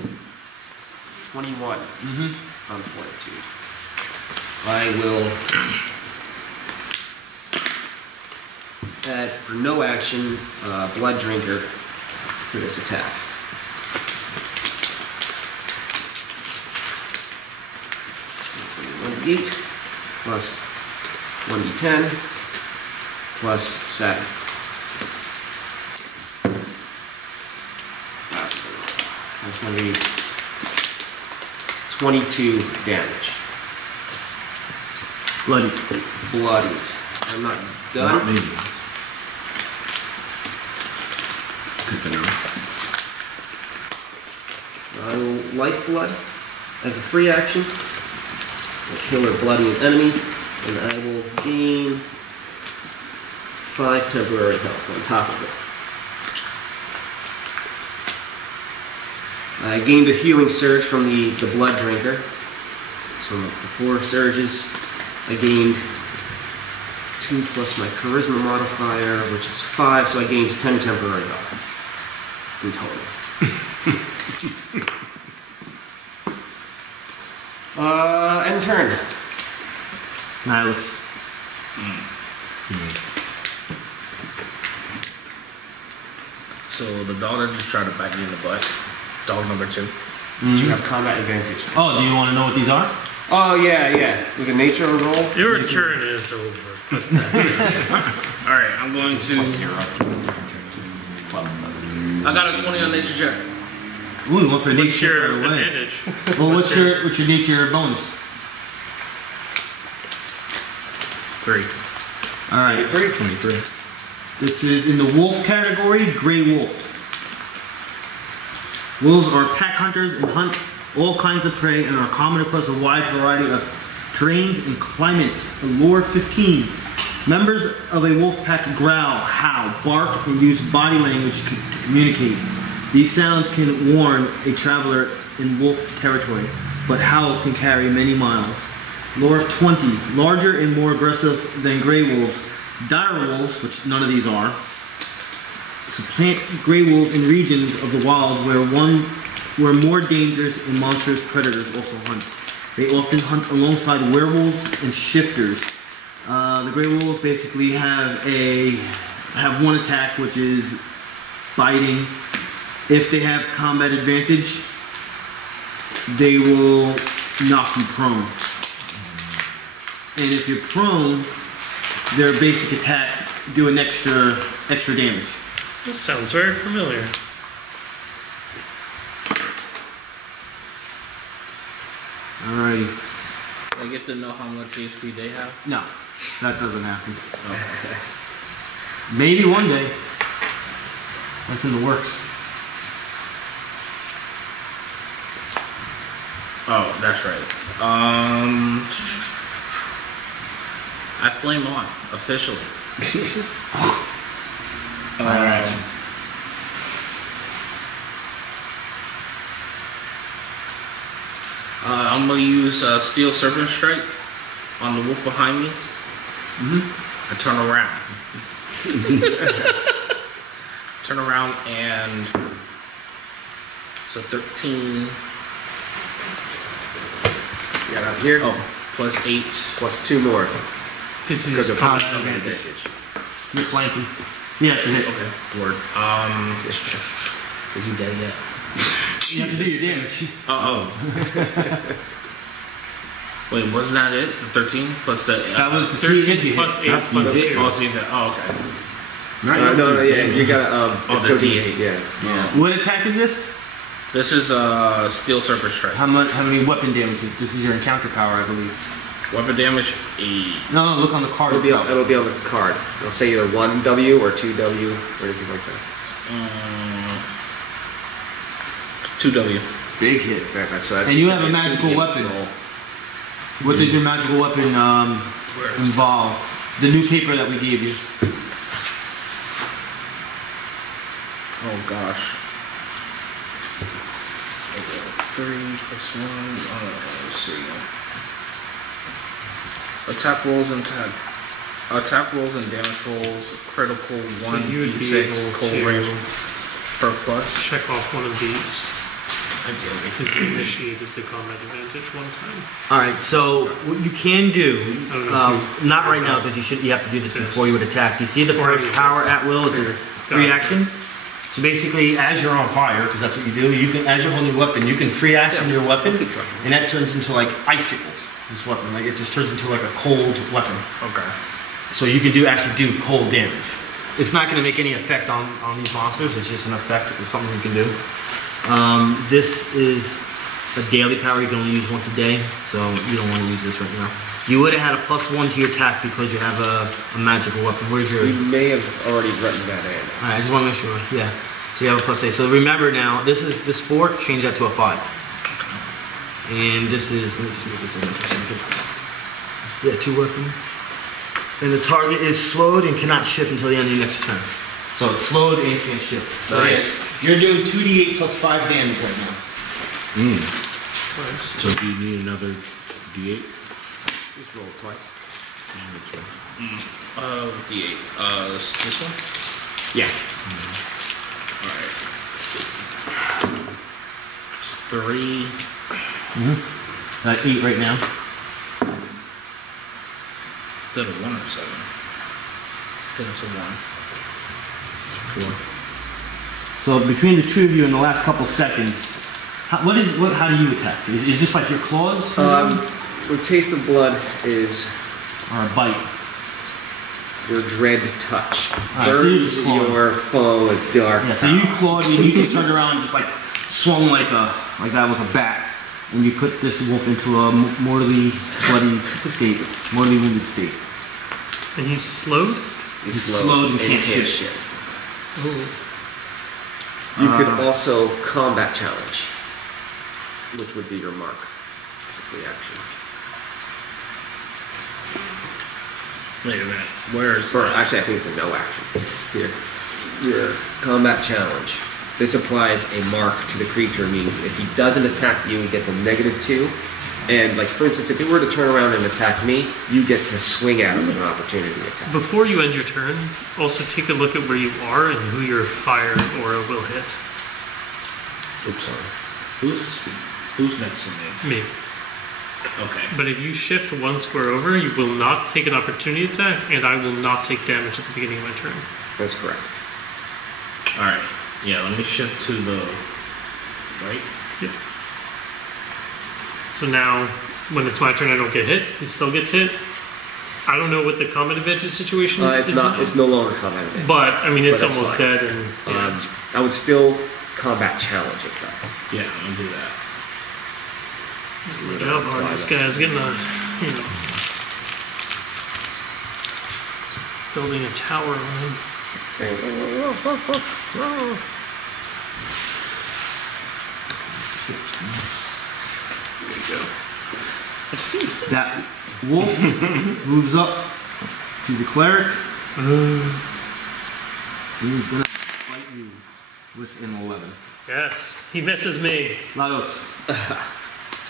21 on Fortitude. I will add, for no action, Blood Drinker to this attack. That's going to be 1d8 plus 1d10 plus 7. So that's going to be 22 damage. Bloody. Bloodied. I'm not done. Not maybe. Good to know. I will Lifeblood as a free action. I'll kill or bloody an enemy, and I will gain 5 temporary health on top of it. I gained a healing surge from the Blood Drinker. So the 4 surges, I gained 2 plus my Charisma modifier, which is 5, so I gained 10 temporary health in total. End turn. Nihilus. So the dog that just tried to bite me in the butt. Dog number 2. Do you have combat advantage? Oh, do you want to know what these are? Oh, yeah. Was it nature or roll? Your turn is over. Alright, I'm going to. I got a 20 on nature check. Ooh, what for What's nature your right away? advantage? Well, what's your nature bonus? 3. All right. 23. This is in the wolf category, Grey Wolf. Wolves are pack hunters and hunt all kinds of prey and are common across a wide variety of terrains and climates. Lore 15. Members of a wolf pack growl, howl, bark, and use body language to communicate. These sounds can warn a traveler in wolf territory, but howls can carry many miles. Lore 20. Larger and more aggressive than gray wolves. Dire wolves, which none of these are, supplant gray wolves in regions of the wild where more dangerous and monstrous predators also hunt. They often hunt alongside werewolves and shifters. The gray wolves basically have one attack, which is biting. If they have combat advantage, they will knock you prone. And if you're prone, their basic attack do an extra damage. This sounds very familiar. Alrighty. I get to know how much HP they have? No, that doesn't happen. Maybe one day. That's in the works. Oh, that's right. I flame on, officially. Alright. I'm going to use Steel Serpent Strike on the wolf behind me. I turn around. Turn around and so 13. You got up here. Oh, plus 8. Plus 2 more. Because of combat combat advantage. advantage. You're flanking. Yeah, it's a hit. Okay, word. Is he dead yet? You have to do your damage. Oh. Wait, wasn't that it? The 13 plus the. That was the 13 plus 8 plus 2. Oh, see that. Oh, okay. No, yeah, you gotta, it's the gonna be, D8. yeah. What attack is this? This is Steel Serpent Strike. How many weapon damage? This is your encounter power, I believe. Weapon damage 8. No, look on the card It'll itself. be on the card. It'll say either 1W or 2W or anything like that. 2W. Big hit. Exactly. So that's And you have a magical weapon. What does your magical weapon involve? The new paper that we gave you. Oh gosh. 3 plus 1. Let's see. Attack rolls and damage rolls. Critical So you would be 1d6 able cold to range per plus. check off one of these. Because you initiated the combat advantage one time. All right. So what you can do, not right now Okay. because you have to do this Yes. before you would attack. You see the Or first yes. power at will is this Got it. free action. So basically, as you're on fire, because that's what you do, you can, as you're holding your weapon, you can free action your weapon, and that turns into like icicles. This weapon, like it just turns into like a cold weapon. Okay. So you can actually do cold damage. It's not going to make any effect on these monsters. It's just an effect. It's something you can do. This is a daily power. You can only use once a day, so you don't want to use this right now. You would have had a +1 to your attack because you have a magical weapon. Where's your? We may have already written that in. Alright, I just want to make sure. Yeah. So you have a +8. So remember now, this 4, change that to a 5. And this is, let me just make this in for a second. Yeah, 2 weapon. And the target is slowed and cannot shift until the end of your next turn. So it's slowed and can't shift. So Nice. You're doing 2d8 plus 5 damage right now. Nice. So do you need another D8? Just roll it twice. D8. This one? Yeah. Alright. It's 3. 8 right now. Is that a 1 or 7? I think it's a 1. 4. So between the two of you in the last couple seconds, how do you attack? Is it just like your claws? With Taste of Blood is Or a bite? your dread touch. Alright, so you Burns just claw. your foe with dark. Yeah, so you clawed and you just turned around and just like swung like that with a bat. And you put this wolf into a mortally bloody state, mortally wounded state. And he's slowed? He's slowed and can't shift. Oh. You could also combat challenge, which would be your mark. It's a free action. Wait a minute. Where's Or actually, I think it's a no action. Here, your combat challenge. This applies a mark to the creature. Means if he doesn't attack you, he gets a -2. And like for instance, if he were to turn around and attack me, you get to swing at him with an opportunity attack. Before you end your turn, also take a look at where you are and who your fire aura will hit. Oops, sorry. who's next to me? Me. Okay. But if you shift 1 square over, you will not take an opportunity attack, and I will not take damage at the beginning of my turn. That's correct. Alright. Yeah, let me shift to the right. Yep. So now, when it's my turn, I don't get hit. He still gets hit. I don't know what the combat advantage situation It's is not. now, It's no longer combat advantage. but I mean, it's But that's almost fine. dead, and yeah, it's I would still combat challenge it though. Yeah, I'll do that. good job, Bard. This guy's getting building a tower on him. There you go. That wolf moves up to the cleric. He's gonna bite you with an 11. Yes, he misses me. Lados.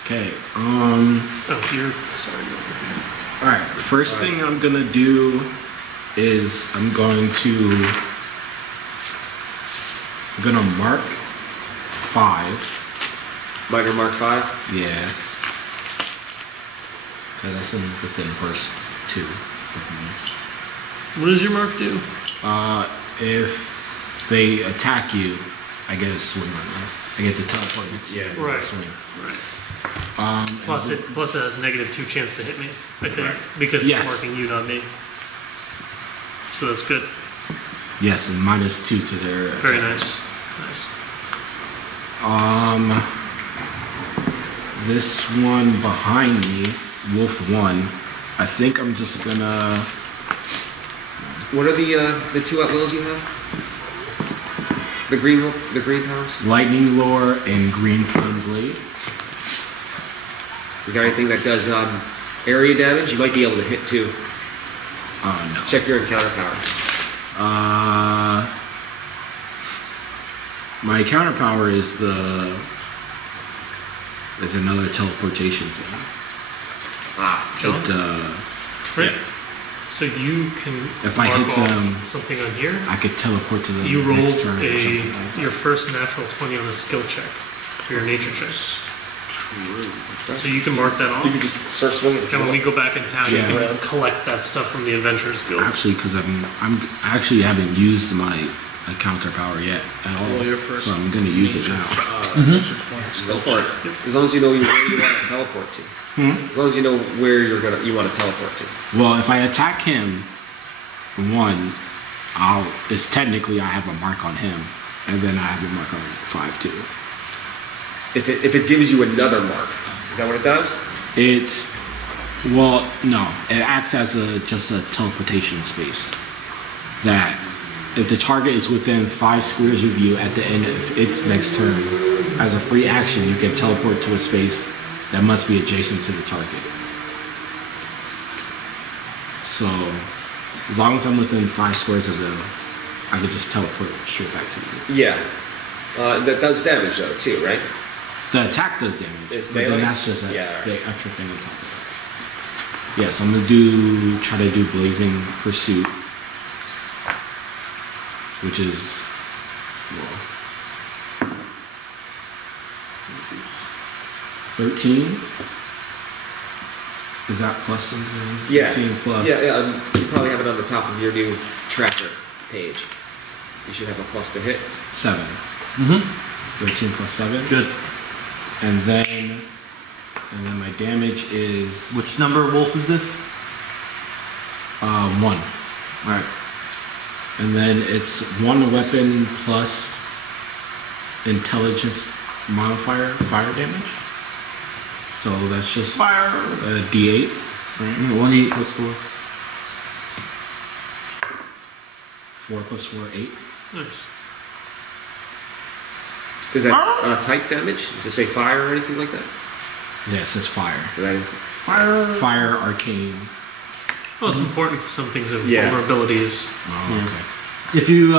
Okay. Oh, you're sorry. You're over here. All right. First thing I'm gonna do is I'm gonna mark 5. Miter mark 5. Yeah. Okay, that's within verse 2. What does your mark do? If they attack you, I get a swing on that. I get to teleport next to you. and Right. Swing. Right. Plus it has a -2 chance to hit me, I think, because Yes. it's marking you, not me. So that's good. Yes, and -2 to their attack. Very nice. Nice. This one behind me, Wolf 1, I think I'm just gonna... What are the 2 at wills you have? The green powers. Lightning Lore and Green Flame Blade. You got anything that does area damage? You might be able to hit too. No. Check your encounter power. My counter power is another teleportation thing. John? Right. yeah. So you can If I mark hit off them, something on here. I could teleport to them. You rolled next turn or something like that. your first natural 20 on a skill check. for your nature checks. True. So you can mark that off. You can just start swinging. And when we go back in town, Yeah. you can collect that stuff from the Adventurers Guild. Actually, because I actually haven't used my counter power yet at all, Roll your first so I'm gonna use it now. Go for it. As long as you know where you want to teleport to. As long as you know where you want to teleport to. Well, if I attack him, one, it's technically I have a mark on him, and then I have a mark on 5 too. If it gives you another mark, is that what it does? No, it acts as just a teleportation space. That if the target is within 5 squares of you at the end of its next turn, as a free action, you can teleport to a space that must be adjacent to the target. So, as long as I'm within 5 squares of them, I can just teleport straight back to you. Yeah. That does damage though too, right? The attack does damage, It's but melee? then that's just Yeah, right. the extra thing on top of it. Yeah, so I'm gonna try to do Blazing Pursuit, which is, well, 13. Is that plus something? Yeah. 13 plus. Yeah. You probably have it on the top of your new tracker page. You should have a plus to hit. 7. 13 plus 7. Good. And then my damage is Which number wolf is this? 1. Right. And then it's 1 weapon plus intelligence modifier, fire damage. So that's just Fire. D8. Right. 1d8 plus 4. 4 plus 4, 8. Nice. Is that type damage? Does it say fire or anything like that? Yeah, it says fire. So that is, Fire, arcane. Well, it's important because some things have Yeah. vulnerabilities. Oh, Yeah. okay. If you,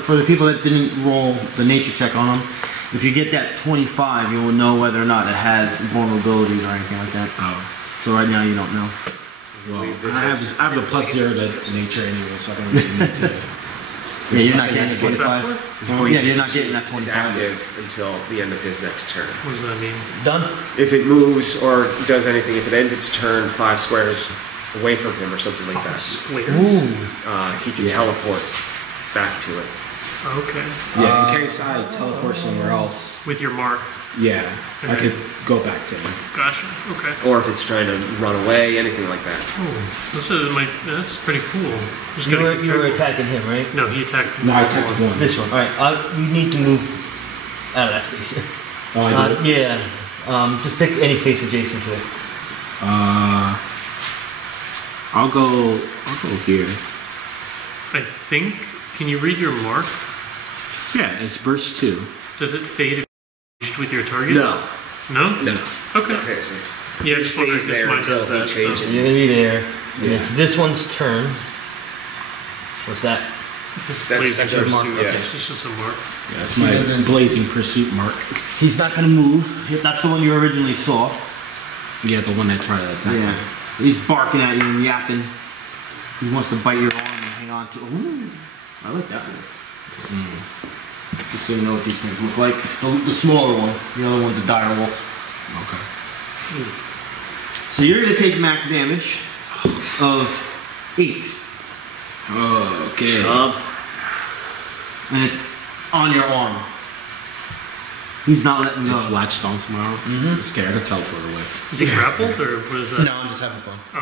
for the people that didn't roll the nature check on them, if you get that 25, you will know whether or not it has vulnerabilities or anything like that. Oh. So right now you don't know. Well, this I have a plus 0 to nature anyway, so I don't really need to. Yeah, you're not nothing getting to the get 25. It's Oh, going yeah, to you're be- not getting that is 25. active until the end of his next turn. What does that mean? Done? If it moves or does anything, if it ends its turn 5 squares away from him or something like that, Squares. he can teleport back to it. Okay. Yeah, in case I teleport somewhere else, With your mark. yeah, I could go back to him. Gotcha. Okay. Or if it's trying to run away, anything like that. Oh, that's pretty cool. Just You gotta were, keep you track were of- attacking him, right? No, he attacked. No, I attacked one. This one. Alright, you need to move out of that space. Oh, I do? Yeah. Just pick any space adjacent to it. I'll go here. I think. Can you read your mark? Yeah, it's burst 2. Does it fade if you reached with your target? No. No? No. Okay. Okay, so Yeah, just wondering stays if there mine until does he that. changes. So. You're gonna be there. And Yeah. it's this one's turn. What's that? His That's blazing your mark, pursuit. yeah. Okay. It's just a mark. Yeah, that's my doesn't- blazing pursuit mark. He's not gonna move. That's the one you originally saw. Yeah, the one that tried to attack me. He's barking at you and yapping. He wants to bite your arm and hang on to. Ooh, I like that one. Just so you know what these things look like. The smaller one. The other one's a dire wolf. Okay. So you're gonna take max damage of 8, Oh, okay. and it's on your arm. He's not letting go. It's latched on tomorrow. I'm scared to teleport away. Is he grappled or what is that? No, I'm just having fun. Oh.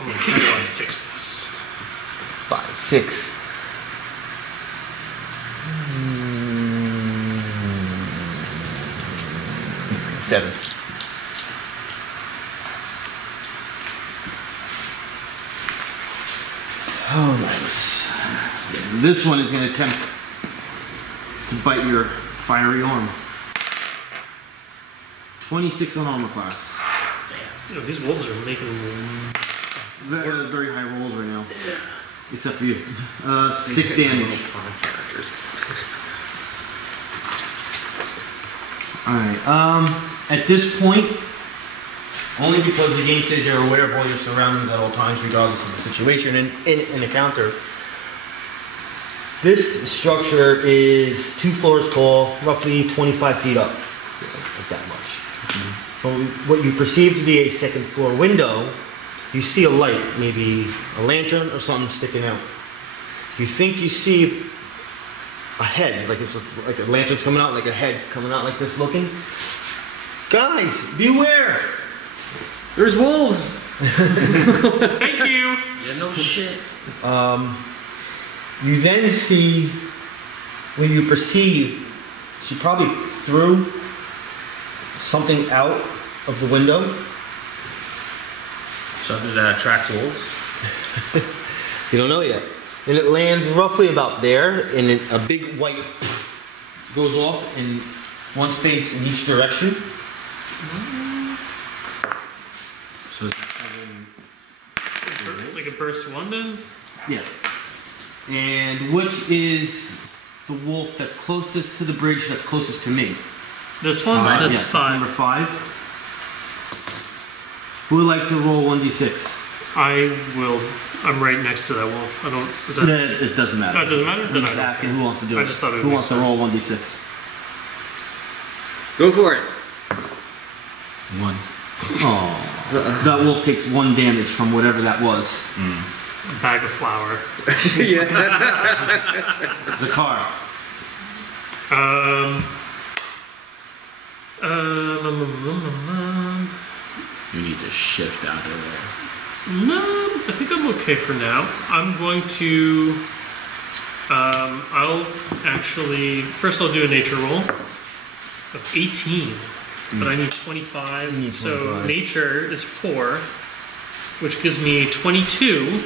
I'm like, how do I fix this? 5, 6. 7. Oh, nice. This one is going to attempt to bite your fiery arm. 26 on armor class. You know, these wolves are making. Very, very high rolls right now. Except for you. 6 damage. Alright, at this point, only because the game says you're aware of all your surroundings at all times, regardless of the situation in an encounter, This structure is 2 floors tall, roughly 25 feet up. Like that much. But what you perceive to be a second floor window, you see a light, maybe a lantern or something sticking out. You think you see a head, like it's like a lantern's coming out, like a head coming out like this looking. Guys, beware! There's wolves! Thank you. Yeah, no shit. You then see, when you perceive, she probably threw something out of the window. Something that attracts wolves? You don't know yet. And it lands roughly about there, and a big white goes off in one space in each direction. So It's like a burst one then? Yeah. And which is the wolf that's closest to the bridge, that's closest to me? This one? That's yes, 5. Number 5. Who would like to roll 1d6? I will. I'm right next to that wolf. I don't. Is that? It doesn't matter. Oh, it doesn't matter? I'm Then just I don't asking care. who wants to do it. I just thought it would Who make wants to sense. roll 1d6? Go for it. 1. Oh, that wolf takes 1 damage from whatever that was. A bag of flour. Zakhar. You need to shift out of there. No, I think I'm okay for now. I'm going to. I'll actually. First, I'll do a nature roll of 18, but I need 25. You need So 25. nature is 4, which gives me 22.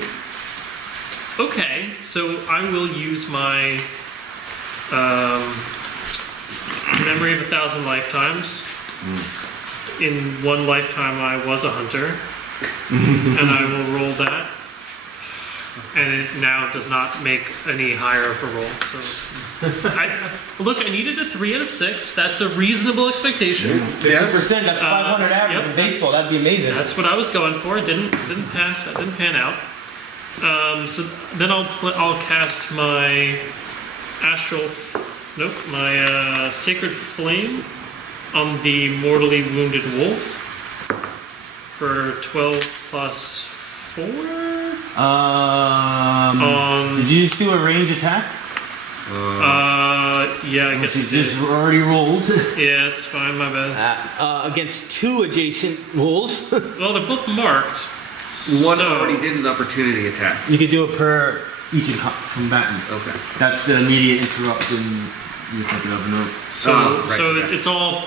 Okay, so I will use my memory of 1,000 lifetimes. In one lifetime, I was a hunter, and I will roll that. And it now does not make any higher of a roll. So, I needed a 3 out of 6. That's a reasonable expectation. 50%, that's 500 average yep. in baseball. That'd be amazing. That's what I was going for. It didn't pass. It didn't pan out. So then I'll cast my astral. Nope, my sacred flame on the mortally wounded wolf for 12 plus 4. Did you just do a range attack? Yeah, I guess You it did. just already rolled. Yeah, it's fine. My bad. Against 2 adjacent wolves. Well, they're both marked. One so- already did an opportunity attack. You could do it per each combatant. Okay. That's the immediate interruption you're thinking of. No. So right,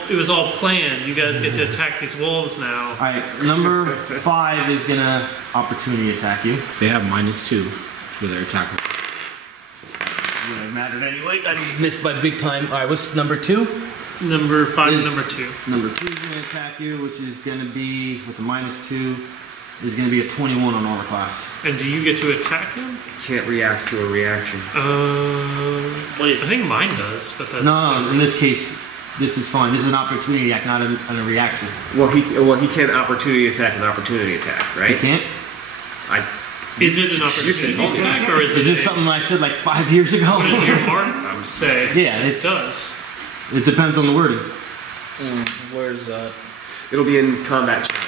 it was all planned. You guys get to attack these wolves now. All right, number 5 is gonna opportunity attack you. They have -2 for their attack roll. It mattered anyway. I missed by big time. All right, what's number 2? Number 5 and Is- number 2. Number 2 is gonna attack you, which is gonna be with a -2. Is gonna be a 21 on armor class. And do you get to attack him? Can't react to a reaction. Wait, I think mine does, but that's No, in different. this case, this is fine. This is an opportunity attack, not a reaction. Well, he can opportunity attack an opportunity attack, You right? can't? Is it an Used to opportunity tell me. attack or is Is it? this something I said like 5 years ago? What does your mark say? Yeah, It it's, does. it depends on the wording. Where's that? It'll be in combat challenge.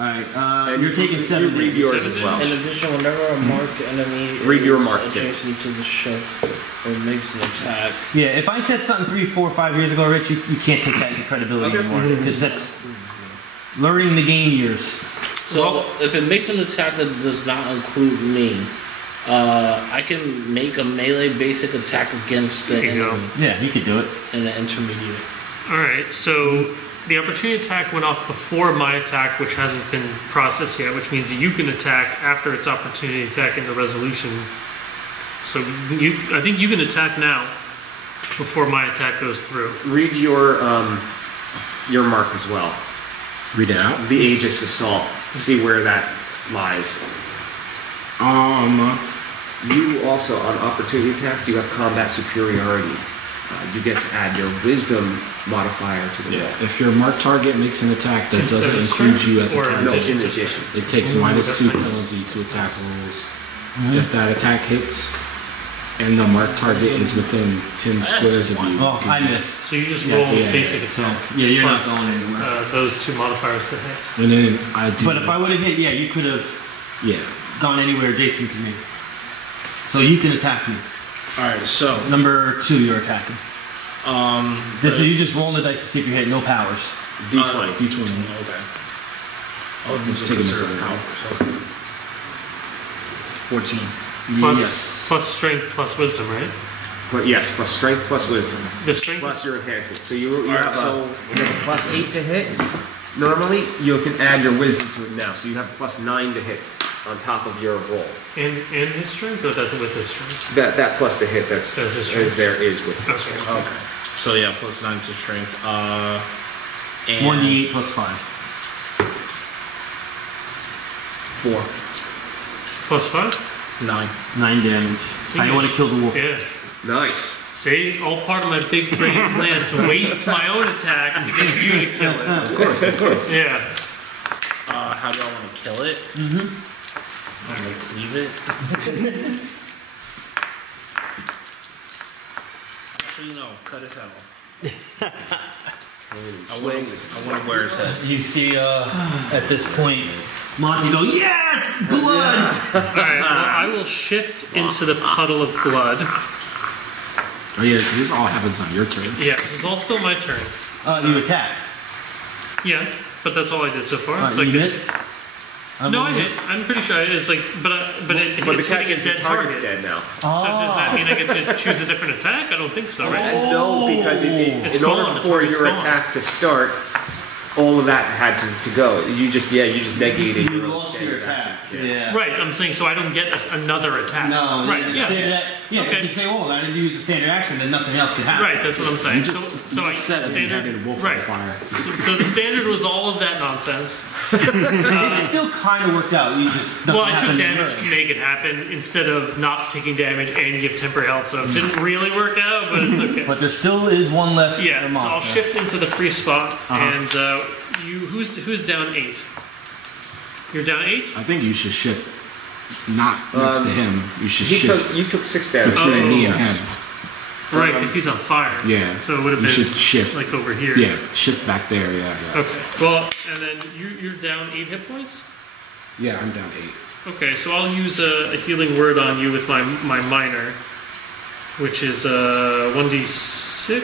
Alright, you're taking 7 You read damage. yours as 7 well. In addition, whenever a marked enemy Read your is mark tip. adjacent to the ship or makes an attack, Yeah, if I said something 3, 4, 5 years ago, Rich, you can't take that into credibility Okay. anymore. Because that's learning the game years. so if it makes an attack that does not include me, I can make a melee basic attack against the There you go. enemy Yeah, you could do it. in the intermediate. Alright, so the opportunity attack went off before my attack, which hasn't been processed yet, which means you can attack after its opportunity attack in the resolution. So I think you can attack now before my attack goes through. Read your mark as well. Read it out. The Aegis Assault to see where that lies. You also, on opportunity attack, you have combat superiority. You get to add your wisdom modifier to the roll. If your marked target makes an attack that Instead doesn't of include strength you as a or target, No, addition in to addition. it takes Ooh, -2 that's nice. penalty to attack rolls. If that attack hits, and the marked target is within 10 squares of you. Oh, I missed. So you just roll yeah. basic attack. Yeah, you're not plus, going anywhere. those 2 modifiers to hit. And then I do. But if I would have hit, yeah, you could have Yeah. gone anywhere adjacent to me. So you can attack me. Alright, so Number 2, you're attacking. This is you just roll the dice to see if you hit no powers. D20. D20. okay. Oh, this is taking considered this powers. Okay. 14. Plus strength plus wisdom, right? But yes, plus strength plus wisdom. The strength Plus is, your enhancement. So you Alright, have, so you have a plus 8 to hit. Normally, you can add your wisdom to it now. So you have a plus 9 to hit on top of your roll. in his strength, or that's with his strength? That plus the hit that's That's his as strength. there is with his Okay. strength. okay. So yeah, plus 9 to strength. And 1d8 plus 5. 4. Plus 5? 9. 9 damage. How you want to kill the wolf? Yeah. Nice. See, all part of my big brain plan to waste my own attack to get you to kill it. Of course. Yeah. How do I want to kill it? I'm gonna cleave it. Actually, no, cut his head off. I want to wear his head. You see, at this point, Monty go, yes! Blood! Alright, well, I will shift into the puddle of blood. Oh yeah, this all happens on your turn. Yeah, this is all still my turn. You attacked. Yeah, but that's all I did so far. So I You could- missed? No, I hit. I'm pretty sure it's like, but But it's the hitting catch a is the dead target's target. dead now. So does that mean I get to choose a different attack? I don't think so, right? No, because It's in order gone, the for target's your gone. attack to start, all of that had to go. You just negated You your own lost your standard attack. action. Yeah. Right, I'm saying so I don't get another attack. No, right, yeah. Yeah, Okay. if you say, oh, I didn't use a standard action, then nothing else can happen. Right, that's what I'm saying. You So I said that you had standard. a wolf Right. on fire. So the standard was all of that nonsense. It still kind of worked out. You just Well, I nothing took happened damage to to her. make it happen instead of not taking damage and give temporary health, so it didn't really work out, but it's okay. But there still is one less. Yeah, so monster. I'll shift into the free spot, and who's down 8? You're down 8? I think you should shift not next to him. You should shift You took 6 damage. between me and yes. him. Right, because he's on fire. Yeah. So it would have You been should shift. like over here. Yeah, shift back there. Yeah. Okay. Well, and then you're down 8 hit points. Yeah, I'm down 8. Okay, so I'll use a healing word on you with my minor, which is 1d6,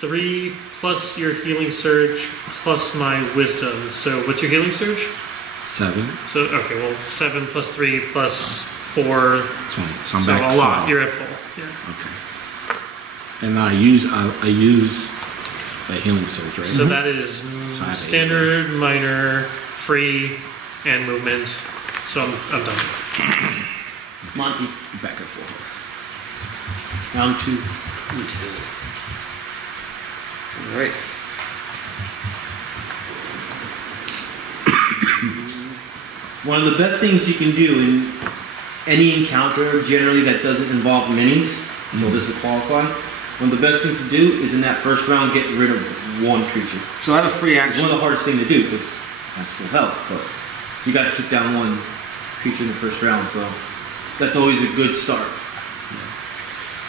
3 plus your healing surge plus my wisdom. So what's your healing surge? 7, So okay, well 7 plus 3 plus 4. 20. So I'm back a lot. 12. You're at full. Yeah. Okay. And I use a healing surge, right? So that is So I have standard, minor, free, and movement. So I'm done. Monty, back and forth. round 2. Alright. One of the best things you can do in any encounter, generally that doesn't involve minis, so this will qualify. One of the best things to do is in that first round get rid of one creature. So I have a free It's action. one of the hardest things to do because that's full health, but you guys took down one creature in the first round, so that's always a good start.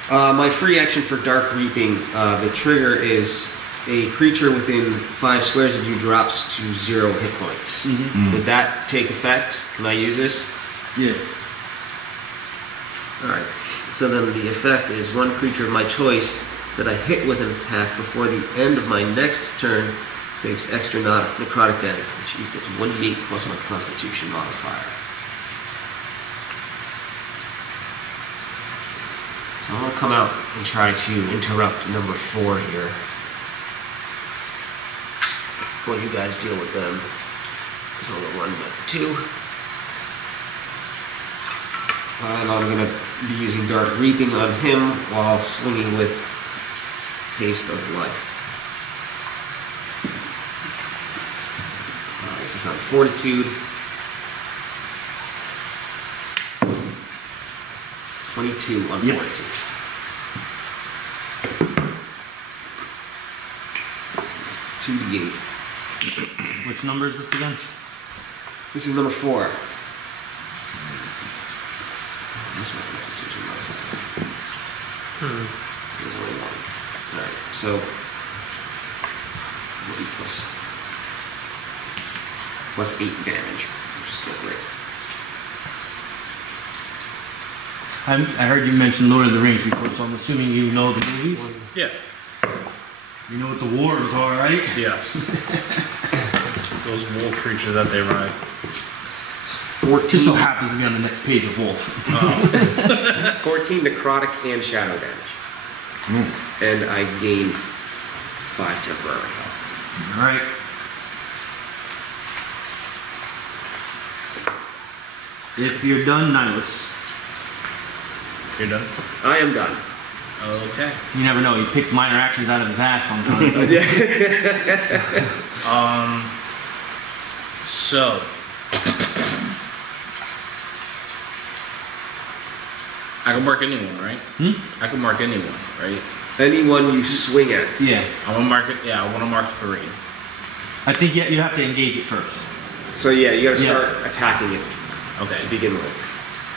My free action for Dark Reaping, the trigger is a creature within 5 squares of you drops to 0 hit points. Would that take effect? Can I use this? Yeah. Alright. So then the effect is one creature of my choice that I hit with an attack before the end of my next turn takes extra necrotic damage, which equals 1d8 plus my Constitution modifier. So I'm going to come out and try to interrupt number 4 here. While you guys deal with them. So I'm going to run number 2. And I'm going to be using Dark Reaping on him while swinging with Taste of Life. This is on Fortitude. 22 on Yep. Fortitude. Two D8. Which number is this again? This is number 4. This might be Constitution. There's only one. Alright, so 40 plus 8 damage, which is still great. I heard you mention Lord of the Rings before, so I'm assuming you know the movies? Yeah. You know what the wars are, right? Yes. Those wolf creatures that they ride. 14. Just so happens to be on the next page of Wolf. 14 necrotic and shadow damage. And I gained 5 temporary health. Alright. If you're done, Nihilus. You're done? I am done. Okay. You never know, he picks minor actions out of his ass sometimes. So I can mark anyone, right? I can mark anyone, right? Anyone you swing at. Yeah. I'm gonna mark it. Yeah, I want to mark 3. I think you have to engage it first. So yeah, you gotta start attacking it Okay. to begin with.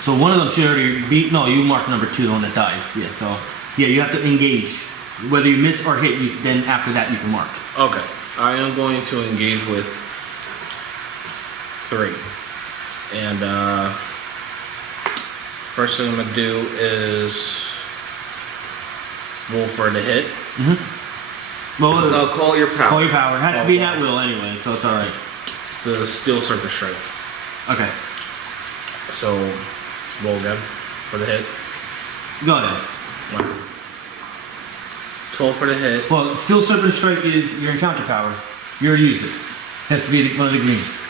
So one of them should already be, no, you marked number 2, the one that died. Yeah, so, yeah, you have to engage. Whether you miss or hit, then after that you can mark. Okay. I am going to engage with 3. And first thing I'm gonna do is roll for the hit. Well, I'll call your power. call your power. It has to be at will anyway, so it's alright. The steel serpent strike. Okay, So roll again for the hit. go ahead. 12 for the hit. Well, Steel Serpent Strike is your encounter power. You already used it. Has to be one of the greens.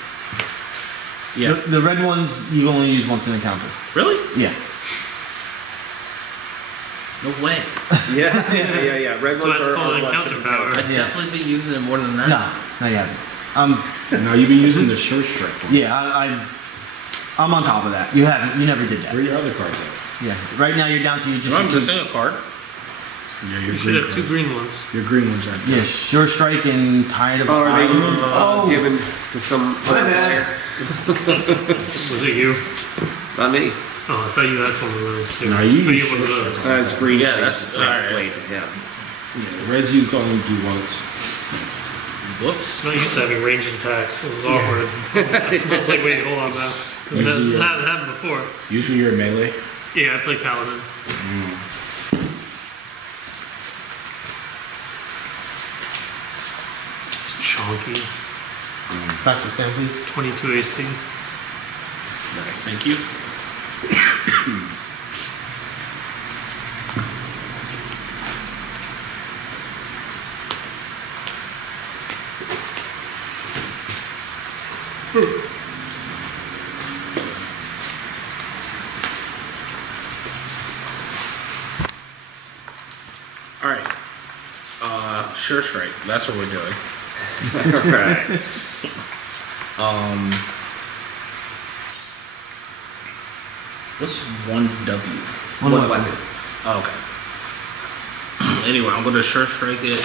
Yeah. The red ones, you only use once in encounter. Really? Yeah. No way. Yeah. Red So ones that's are called once encounter in power. I'd Yeah. definitely be using it more than that. No, you haven't. Now you've been using the sure strike one. Yeah, I'm on top of that. You haven't. You never did that. Where are your other cards at? Yeah. Right now you're down to just. I'm missing a card. Yeah, your You should have 2 green ones. Your green ones are. Yeah, Sure Strike and Tide of. Oh, are they given to some other player? Was it you? Not me. Oh, I thought you had one of those too. No, you But use one of those. That's green. Yeah, face. that's- alright. Blade, yeah. Yeah, reds you can only do once. Whoops. It's not used to having ranged attacks. This is awkward. I was like, wait, hold on now. This hasn't happened before. Usually you're melee. Yeah, I play Paladin. It's chonky. Pass this down, please. 22 AC. Nice, thank you. All right. Sure strike. That's what we're doing. Alright. What's 1W? One One weapon. weapon. Oh, okay. Anyway, I'm gonna sure strike it.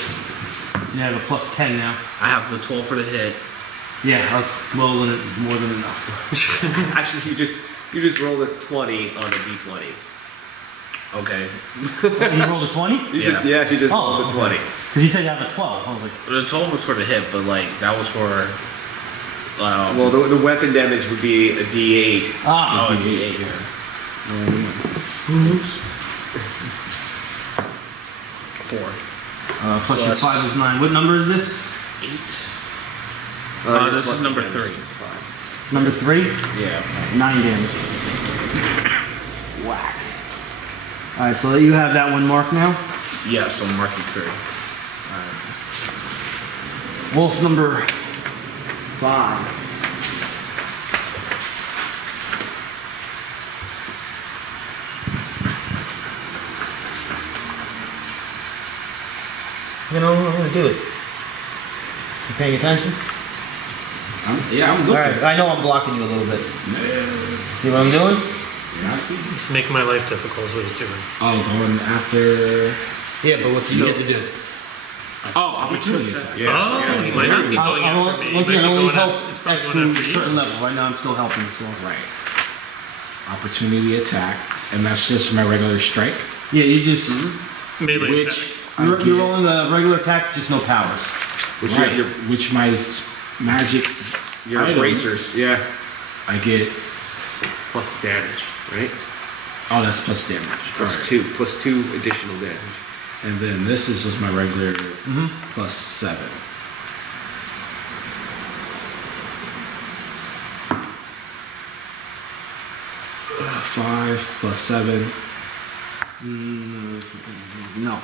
You have a plus 10 now. I have the 12 for the hit. Yeah, that's more than enough. Actually, you just rolled a 20 on a d20. Okay. You rolled a 20? You just rolled a 20. Because he said you have a 12. I was like, The 12 was for the hit, but like that was for. Well, the weapon damage would be a d8. ah. Oh, D8. Oops. 4. Plus your Plus- 5 is 9. What number is this? 8. This Plus is number damage 3. is 5. Number 3? Yeah. 9 damage. Whack. Alright, so you have that one marked now. Yeah, so I'm marking 3. Wolf number 5. You know, I'm gonna do it. You paying attention? I'm looking. Alright, I know I'm blocking you a little bit. See what I'm doing? Yeah, I see. He's making my life difficult is what he's doing. Oh, going after. Yeah, but what's he get to do? Oh, opportunity attack. Oh, he might not be going after me. Once He again, might be only going help after, it's X probably to going a after you. certain level. Right now I'm still helping, so. Right. Opportunity attack, and that's just my regular strike. Yeah, you just Melee attack. Which you're rolling the regular attack, just no powers. which my magic Your item, bracers, yeah. I get. Plus the damage, right? Oh, that's plus damage. Plus Alright. 2. Plus 2 additional damage. And then this is just my regular plus 7. Five plus 7. No.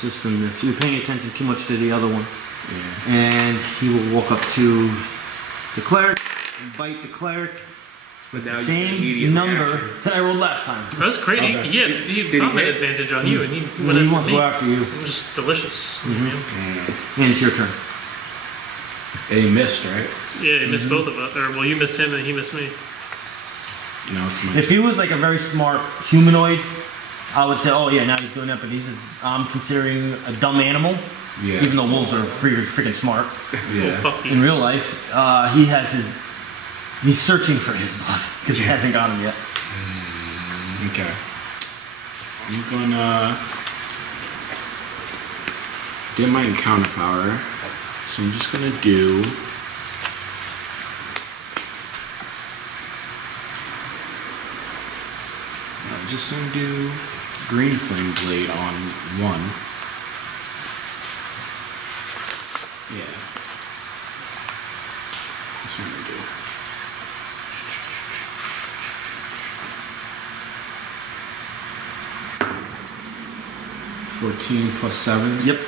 Just if you're paying attention too much to the other one. Yeah. And he will walk up to the cleric and bite the cleric. But now you Same immediate number reaction. that I rolled last time. That's great. Okay. He had Did he combat hit? advantage on you, and he Well, went he after wants to me. go after you. It was just delicious. And it's your turn. And he missed, right? Yeah, he missed both of us. Or, well, you missed him, and he missed me. No, it's my If he was like a very smart humanoid, I would say, oh yeah, now he's doing that, but I'm considering a dumb animal, Yeah. even though wolves are freaking smart. Yeah. Puppy. In real life, he's searching for his blood, because he hasn't got him yet. Okay. I'm gonna get my encounter power. So I'm just gonna do I'm just gonna do green flame blade on 1. Yeah. That's what I'm gonna do. $14 plus 7. Yep.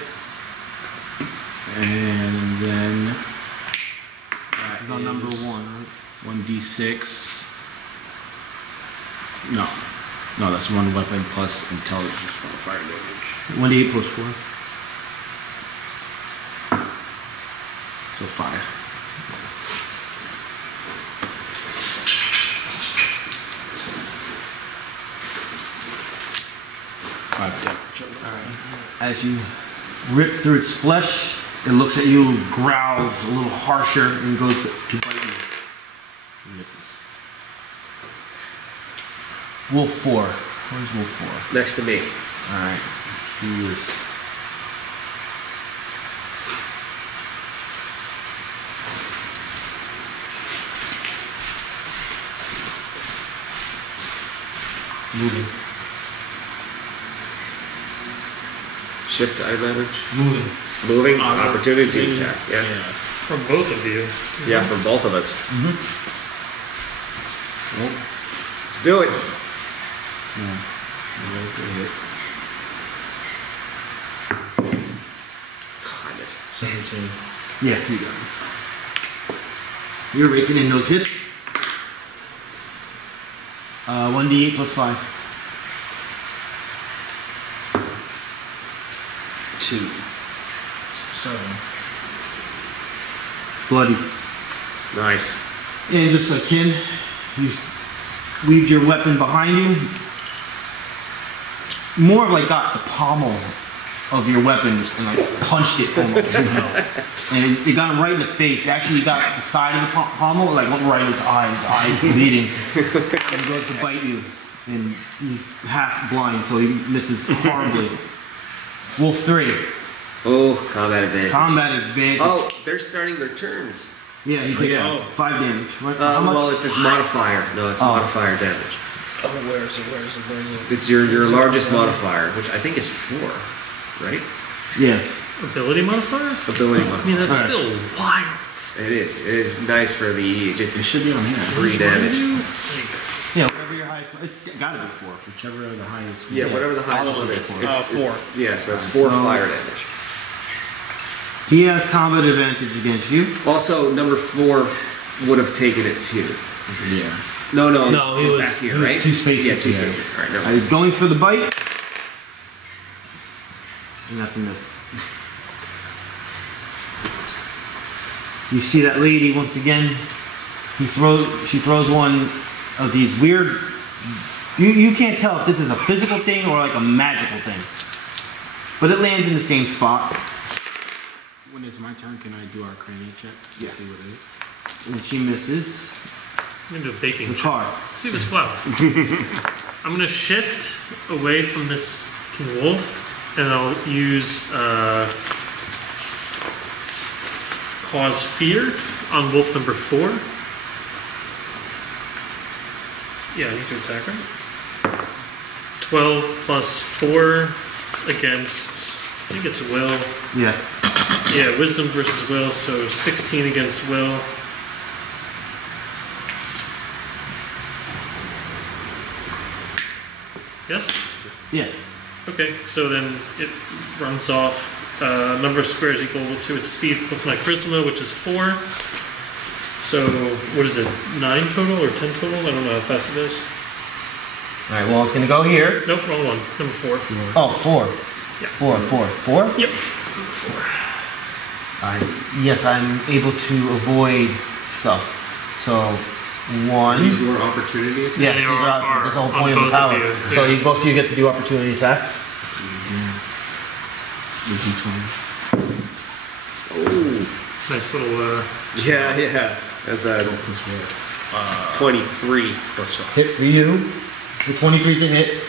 And then This is on number 1, right? 1d6. No, that's 1 weapon plus intelligence from fire damage. 1d8 plus 4. So 5. As you rip through its flesh, it looks at you, growls a little harsher, and goes to bite you. And misses. Wolf 4. Where's Wolf 4? Next to me. Alright. He is. Moving. Shift advantage. Moving. Moving. Opportunity attack. Yeah. From both of you. Yeah, from both of us. Well, Let's do it. I missed. 17. Yeah, you got it. You're raking in those hits. 1d8 plus 5. 2. 7. Bloody. Nice. And just like him, you weaved your weapon behind you. More of like got the pommel of your weapon and like punched it almost. And it got him right in the face. Actually, got the side of the pommel, like went right in his eyes bleeding. And he goes to bite you. And he's half blind, so he misses horribly. Wolf 3. Oh, combat advantage. Combat advantage. Oh, they're starting their turns. Yeah, he takes 5 damage. What, how much? Well, it's his modifier. No, it's modifier damage. Oh, where is it? It's your largest modifier, which I think is 4, right? Yeah. Ability modifier? Ability I modifier. mean, that's Alright. still wild. It is. It is nice for the just It should be on here. 3 damage. Like, Yeah, whatever your highest. It's gotta be 4. Whichever the highest. Yeah, whatever the highest I'll one also is. get It's 4. Yeah, so it's 4 So- fire damage. He has combat advantage against you. Also, number 4 would have taken it too. Yeah. No, No, he he's was- back here, he was right? 2 spaces. Yeah, 2 Yeah. spaces. All right, never He's going for the bite. And that's a miss. You see that lady once again. She throws one of these weird. You can't tell if this is a physical thing or like a magical thing. But it lands in the same spot. When it's my turn, can I do our cranium check to Yeah. see what it is? And she misses I'm gonna do a baking the check. card. See if it's flour. I'm gonna shift away from this fucking wolf, and I'll use cause fear on wolf number 4. Yeah, I need to attack her. 12 plus 4 against, I think it's will. Yeah. Yeah, wisdom versus will, so 16 against will. Yes? Yeah. Okay, so then it runs off. Number of squares equal to its speed plus my charisma, which is 4. So, what is it? 9 total or 10 total? I don't know how fast it is. Alright, well, it's gonna go here. Nope, wrong one. Number 4. Oh, 4. Yeah. 4? Yep. Yes, I'm able to avoid stuff. So, 1. Use more opportunity attacks. Yeah, They that's the whole point of on the power. both of you, So yes. you both of you get to do opportunity attacks. Oh. Nice little, Yeah. That's a 23 plus 5. Hit for you. The 23's a hit.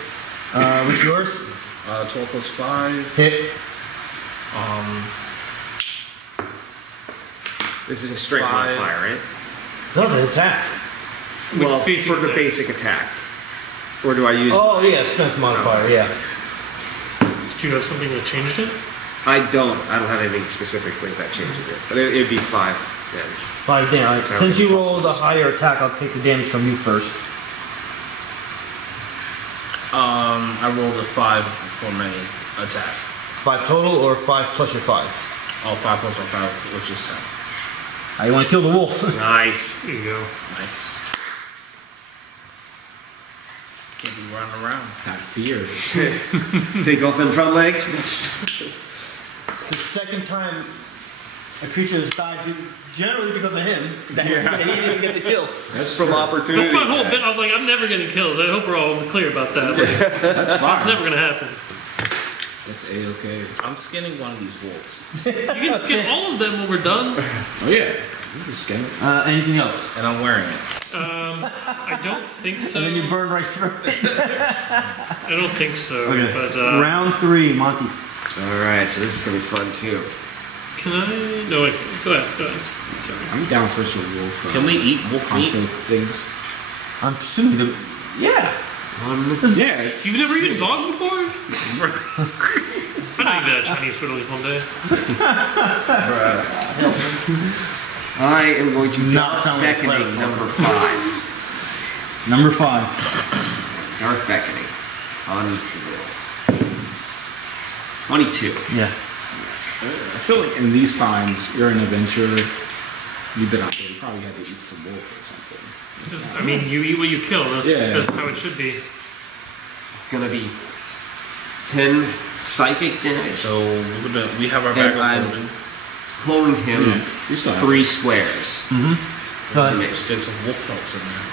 What's yours? 12 plus 5. Hit. This is a straight 5. modifier, right? That's an attack. Well, basic for the attack. basic attack. Or do I use... Oh, yeah, strength modifier, yeah. do you have something that changed it? I don't have anything specifically that changes it. But it'd be 5 damage. 5 damage. So Since you plus rolled a plus. higher attack, I'll take the damage from you first. I rolled a 5 for my attack. 5 total or 5 plus your 5? Oh, 5 plus my 5, which is 10. You want to kill the wolf. Nice. There you go. Nice. Can't be running around. That fear. Take off them front legs. It's the second time a creature has died generally because of him that he didn't even get to kill. That's from opportunity. That's my whole attacks. bit. I'm like, I'm never getting kills. I hope we're all clear about that. Like, That's it's fine. never gonna happen. That's A-okay. I'm skinning one of these wolves. You can skip all of them when we're done. Oh yeah. You can scan it. Anything else? And I'm wearing it. I don't think so. And then you burn right through it. I don't think so. Okay. But Round 3, Monty. Alright, so this is going to be fun too. can I? No, wait. Go ahead. Sorry. I'm down for some wolf. Can we eat wolf meat? contra things? I'm assuming the... Yeah. Yeah, it's You've never eaten dog before? I know you've had Chinese food at least one day. I am going to Not Dark sound like Beckoning Cleric. number 5. Number 5. Dark Beckoning. On 22. Yeah. I feel like in these times, you're an adventurer. You've been out there. You probably had to eat some wolf or something. Just, I mean, you eat what you kill. That's how it should be. It's going to be 10 psychic damage. So we have our And bag I'm of loading. pulling him Yeah, you saw it. 3 squares. Go ahead. There's sticks of wolf pelts in there.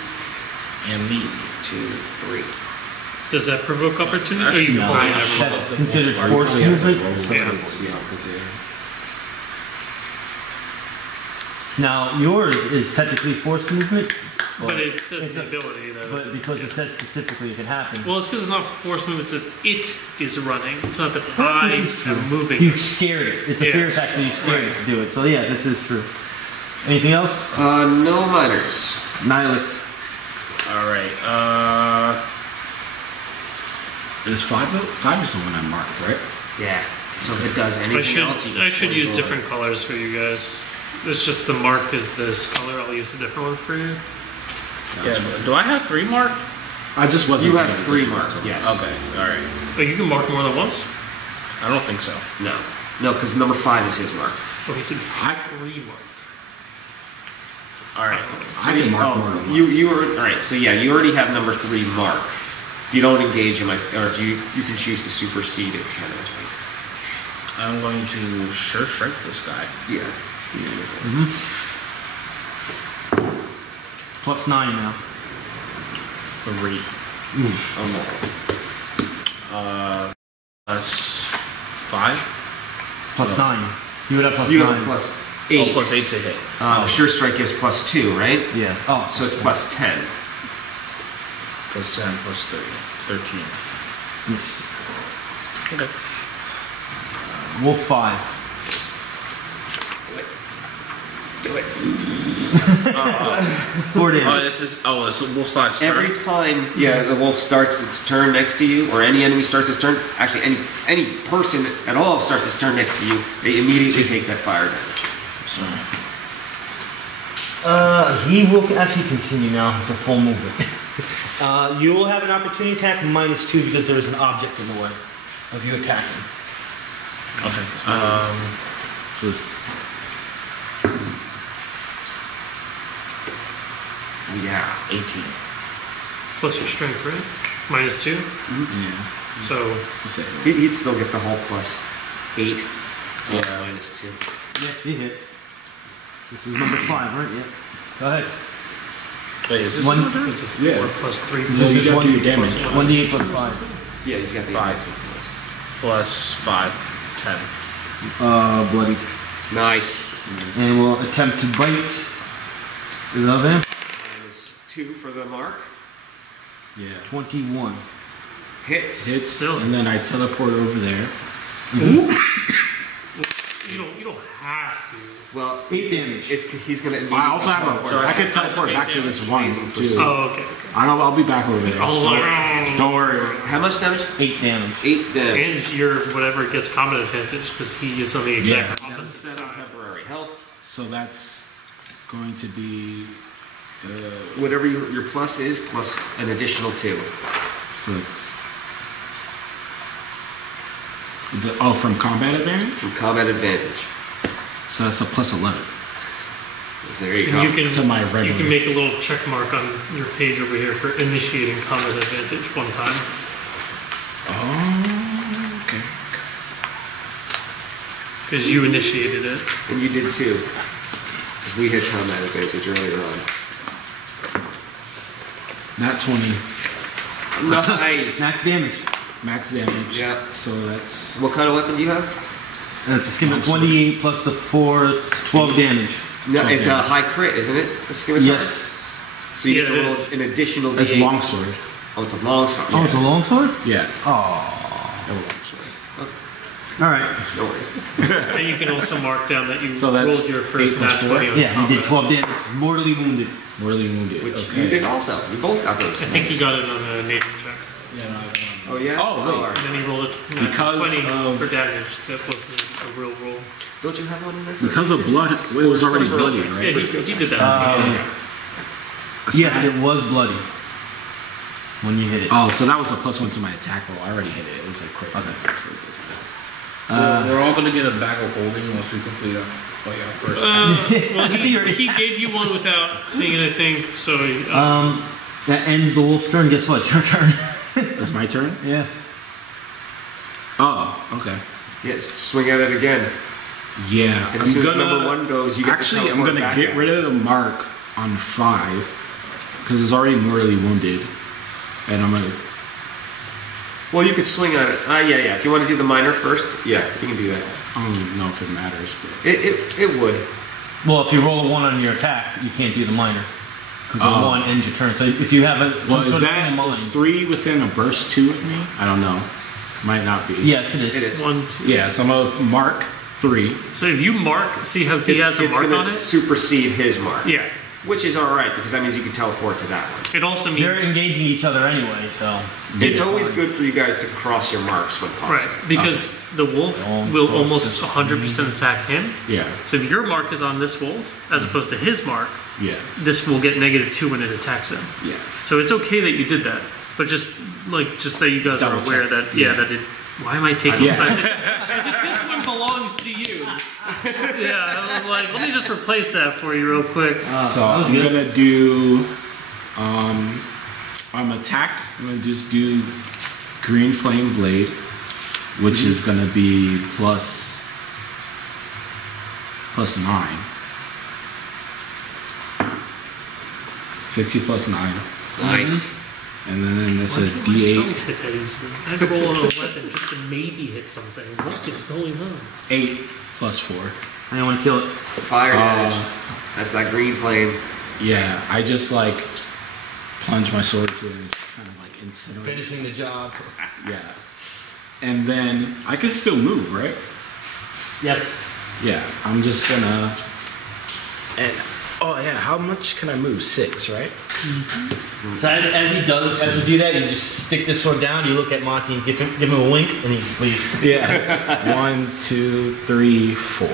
And meat. 2, 3. Does that provoke opportunity? Oh, you No. can never mind. That's considered Or you force probably have to movement. roll Yeah. something to see how quick they are. Now, yours is technically force movement, But it says it's the a- ability, though. but because it says specifically it can happen. Well, it's because it's not force movement, it's that it is running. It's not that Well, I this is true. am moving. You scared it. It's a Yeah. fear attack, so you scared it to do it. So yeah, this is true. Anything else? No minors. Nihilus. Alright, Is 5 is the one I marked, right? Yeah. So if it does anything else, you I should use roll. different colors for you guys. It's just the mark is this color. I'll use a different one for you. yeah, do I have 3 marked? I just wasn't. You have paying 3 attention, marks, so- yes. Okay, alright. Oh, you can mark more than once? I don't think so. No, because number 5 is his mark. Oh, he said I- 3 mark. Alright. I can mark more than one. You were alright. So yeah, you already have number 3 marked. If you don't engage him, or if you can choose to supersede it, kind of thing. I'm going to sure strike this guy. Yeah. Plus 9 now. 3. Oh Plus 5? Plus 9. You would have plus no. You 9. have plus Oh, 8. plus 8 to hit. Sure strike gives plus 2, right? Yeah. Oh, So it's plus 10. plus 10 plus 30. 13. Yes. Okay. Wolf 5. Do it. 4 damage. Oh, it's Wolf 5's turn. Every time, the wolf starts its turn next to you, or any enemy starts its turn, actually any person at all starts its turn next to you, they immediately take that fire damage. He will actually continue now to full movement. You will have an opportunity attack -2 because there's an object in the way of you attacking. Okay. So it's Yeah, 18. Plus your strength, right? -2. yeah. So He'd still get the whole plus 8. Yeah. -2. Yeah, he hit. This was number 5, right? Yeah. Go ahead. Wait, is this One- one turn? it's a 4 plus 3. This So is you just got one your damage. 1d8 plus 5. Yeah, he's got the 5. Plus 5. 10. Bloody. Nice. And we'll attempt to bite the vamp. -2 for the mark. Yeah. 21. Hits. Hits, Still. and then I teleport over there. You don't have to. Well, 8 damage. He's gonna. I also have I could teleport back to this one too. Oh, okay. I'll be back over there. I was like, Don't worry. How much damage? 8 damage. 8 damage. and your whatever gets combat advantage because he is on the exact Yeah. opposite 7 side. temporary health. So that's going to be Whatever your plus is, plus an additional 2. so from combat advantage. From combat advantage. So that's a plus 11. There you And go. you can To my you regular. can make a little check mark on your page over here for initiating combat advantage one time. Oh, okay. Because you initiated it. And you did too. Because we had combat advantage earlier on. Not 20. Nice. Max damage. Max damage. Yeah. So that's What kind of weapon do you have? That's a skim of 28 plus the 4, it's 12 damage. No, 12 it's a damage. high crit, isn't it? A scimitar? Yes. So you Yeah, get to it roll is. an additional that's D8. longsword. Oh, it's a long sword. Oh, it's a longsword? Yeah. Oh. A longsword. Alright. No worries. And you can also mark down that you So that's rolled your first 8 nat plus 20 on Yeah, he did combat. 12 damage. Mortally wounded. Mortally wounded. Which okay. you did also. You both got those. I think he got it on a nature check. Yeah, no, I don't know. Oh, yeah? Oh, wait. alright. And then he rolled it Because 20 of- for damage. That wasn't a real roll. Don't you have one in there? Because of blood, it was already bloody, Yeah, right? he did that. Yes, it was bloody. When you hit it. Oh, so that was a +1 to my attack roll. I already hit it. It was like crit. Okay. So we're all going to get a bag of holding once we complete our first Well, he gave you one without seeing it, I think. So That ends the wolf's turn. Guess what? It's your turn. It's my turn? Yeah. Oh, okay. Yes, swing at it again. Yeah. And as soon as number 1 goes, you get Actually, to I'm going to get rid of the mark on 5 because it's already mortally wounded. And I'm going to... Well, you could swing at it. Yeah. If you want to do the minor first, yeah, you can do that. I don't know if it matters, but... It would. Well, if you roll a 1 on your attack, you can't do the minor. Because the 1 ends your turn. So if you have Well, is of that mind. is 3 within a burst 2 with me? I don't know. Might not be. Yes, it is. It is. 1, 2. Yeah, so I'm going to mark 3. So if you mark, see how he has a it's mark gonna on it? supersede his mark. Yeah. Which is alright, because that means you can teleport to that one. It also They're means engaging each other anyway, so. It's Yeah. always good for you guys to cross your marks when possible. right because the wolf will almost 100% attack him. Yeah. So if your mark is on this wolf as opposed to his mark, Yeah. this will get -2 when it attacks him. Yeah. So it's okay that you did that, but just that you guys Double are aware check. that Yeah. that it. Why am I taking Yeah. as if this one belongs to you? Yeah, I'm like, let me just replace that for you real quick. So I'm good. gonna do I'm attack. I'm gonna just do green flame blade, which is gonna be plus 9. 50 plus 9. Nice. And then this is Why do my D8. spells hit that easily? I have to roll on a weapon just to maybe hit something. What is going on? 8 plus 4. I don't want to kill it. Fire damage. That's that green flame. Yeah, I just like plunge my sword to it and just kind of like incinerate. Finishing the job. Yeah. And then I can still move, right? Yes. Yeah. I'm just gonna. And oh yeah, how much can I move? 6, right? So as you do that, you just stick this sword down. You look at Monty and give him a wink, and he just leaves. Yeah. 1, 2, 3, 4.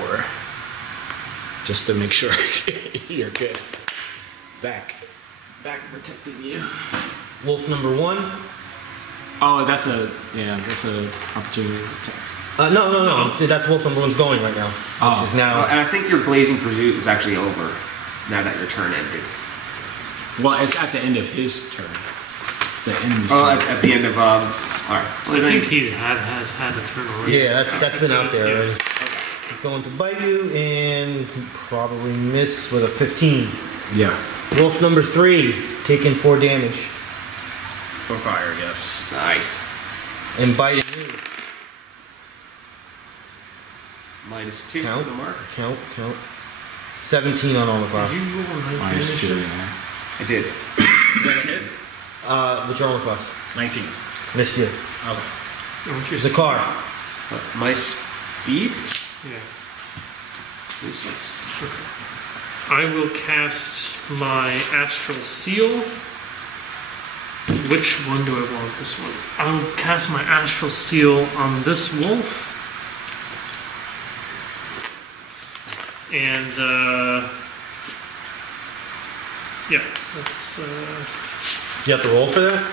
Just to make sure you're good. Back protecting you. Wolf number 1. Oh, that's a opportunity attack. No. See, that's Wolf number 1's going right now. Which is now. And I think your blazing pursuit is actually over now that your turn ended. Well, it's at the end of his turn. The enemy's Oh, turn. at the end of all right. Well, I then- think he has had a turn already. Yeah, that's been out there already. He's going to bite you and probably miss with a 15. Yeah. Wolf number 3, taking 4 damage For fire, yes. Nice. and biting you. -2 Count. for the mark. Count. 17 on all the class. Minus 2, yeah. I did. Is that a hit? What's your armor class? 19. Missed you. Okay. What's your Zakhar. My speed? Yeah. Is 6. I will cast my Astral Seal. Which one do I want? This one. I'll cast my Astral Seal on this wolf. And, yeah, that's, You have to roll for that?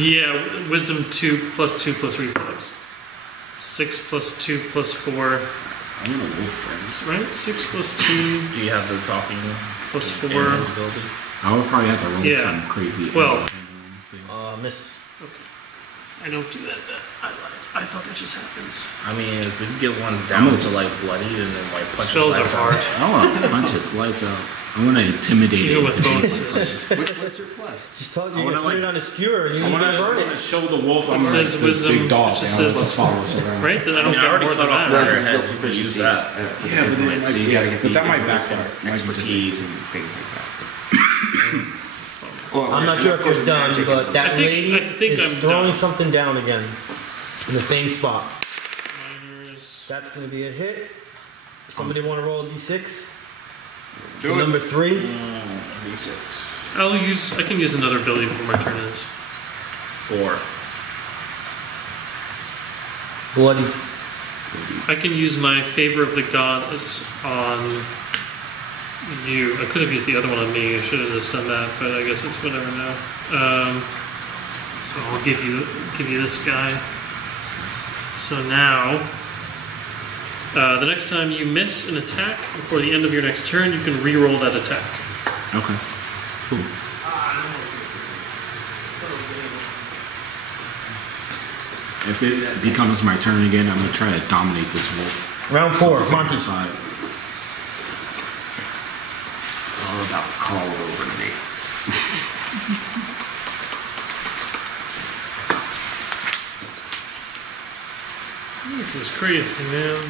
yeah, Wisdom 2 plus 2 plus Reflex. 6 plus 2 plus 4, I'm gonna wolf friends. right? 6 plus 2 Do you have the talking plus 4. ability? I would probably have to roll Yeah. some crazy. Well- Miss. Okay. I don't do that. I lied. I thought it just happens. I mean, if we can get one down to like bloodied and then like punch Spells his are lights hard. out. I want to punch its lights out. I want to intimidate Even it. with bonuses. What's your plus? Just tell you I wanna, to put it like- on a skewer and you I can want burn to it. show the wolf I'm It like says this wisdom, big dog. it just and says- let's follow us around. Right? Then I I don't mean, I get already more than cut off that. your Right? head. You can use that. Yeah, but then So you like, gotta get but the that might backfire. expertise and things like that. Well, I'm not sure if you're done, but that I think lady is I'm throwing done. something down again in the same spot. Miners. That's going to be a hit. Somebody want to roll a d6? Do it. Number 3. D6. I can use another ability before my turn ends. 4. Bloody. I can use my Favor of the Gods on you. I could have used the other one on me. I should have just done that, but I guess it's whatever now. So I'll give you this guy. So now, the next time you miss an attack before the end of your next turn, you can re-roll that attack. Okay. Cool. If it becomes my turn again, I'm gonna try to dominate this wolf. Round 4, Monty. Side. All about to call over to me. This is crazy, man.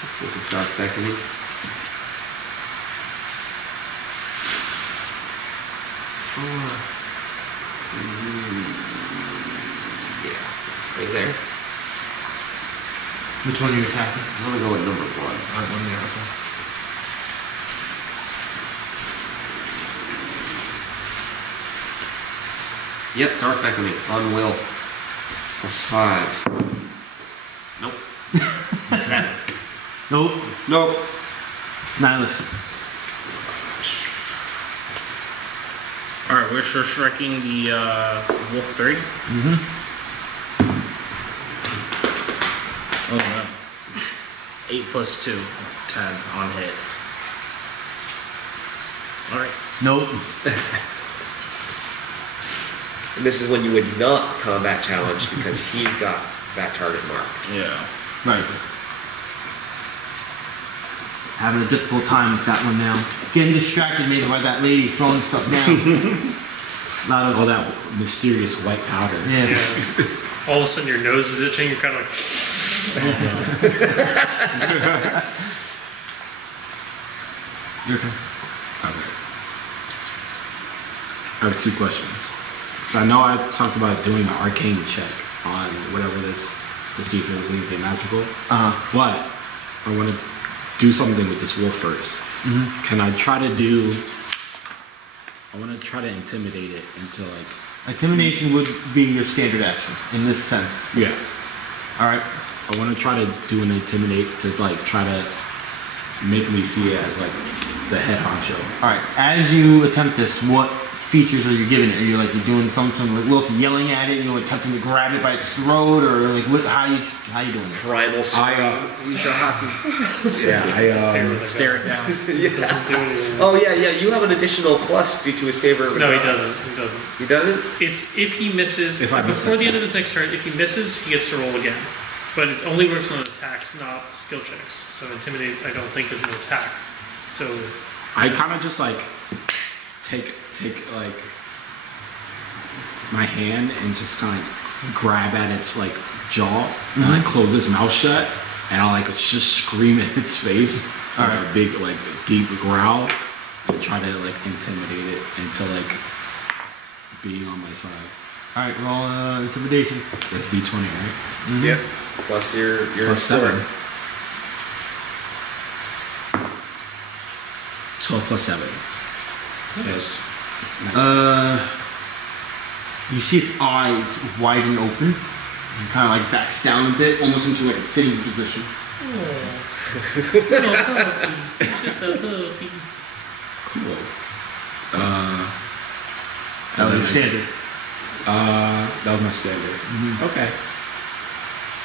Let's look at Dark Beckoning. Yeah, stay there. Which one are you attacking? I'm gonna go with number 1. Alright, one there, okay. Yep, Dark Beckoning. On will. +5. Nope. 7. Nope. Nope. Nihilus. Alright, we're sure striking the Wolf 3. Mm-hmm. Oh no. 8 plus 2. 10 on hit. Alright. Nope. And this is when you would not combat challenge because he's got that target marked. Yeah. Right. Having a difficult time with that one now. Getting distracted maybe by that lady throwing stuff down. Lot of All that mysterious white powder. Yeah. All of a sudden your nose is itching, you're kind of like, Your turn. Okay. I have 2 questions. So I know I talked about doing an arcane check on whatever this to see if it was anything magical. But I want to do something with this wolf first. Can I try to do? I want to try to intimidate it into like. Intimidation would be your standard action in this sense. Yeah. All right. I want to try to do an intimidate to like try to make me see it as like the head honcho. All right. As you attempt this, what features are you giving it? Are you like doing something like look, yelling at it, attempting to grab it by its throat, or like what? How you doing this? Primal scream. Use your hockey. I stare it down. Oh yeah. You have an additional plus due to his favor. No, he doesn't. He doesn't. He doesn't. It's if he misses If I miss before that the end of his next turn. If he misses, he gets to roll again. But it only works on attacks, not skill checks. So intimidate, I don't think, is an attack. So I kind of just like take like my hand and just kind of grab at its like jaw and like close its mouth shut and I'll like just scream in its face, a big like deep growl and try to like intimidate it into like being on my side. All right, roll intimidation. That's D20, right? Yep. Plus your Plus sword. 7. 12 plus 7. So that's you see its eyes widen open and kind of like backs down a bit, almost into like a sitting position. just a puppy. cool. That was your standard. That was my standard. Okay.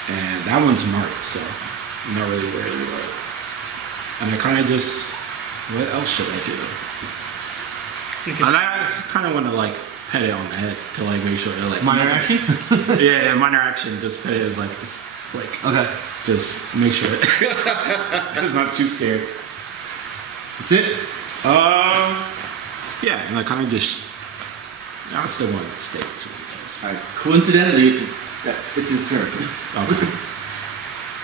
And that one's marked, so I'm not really worried about it. And I kind of just, what else should I do? And I just kind of want to like pet it on the head to like make sure that like Minor action? yeah, minor action. Just pet it as like it's like Okay. just make sure it's not too scared. That's it? Yeah, and I kind of just I still want to stay to it. Alright. Coincidentally, it's his turn. Okay.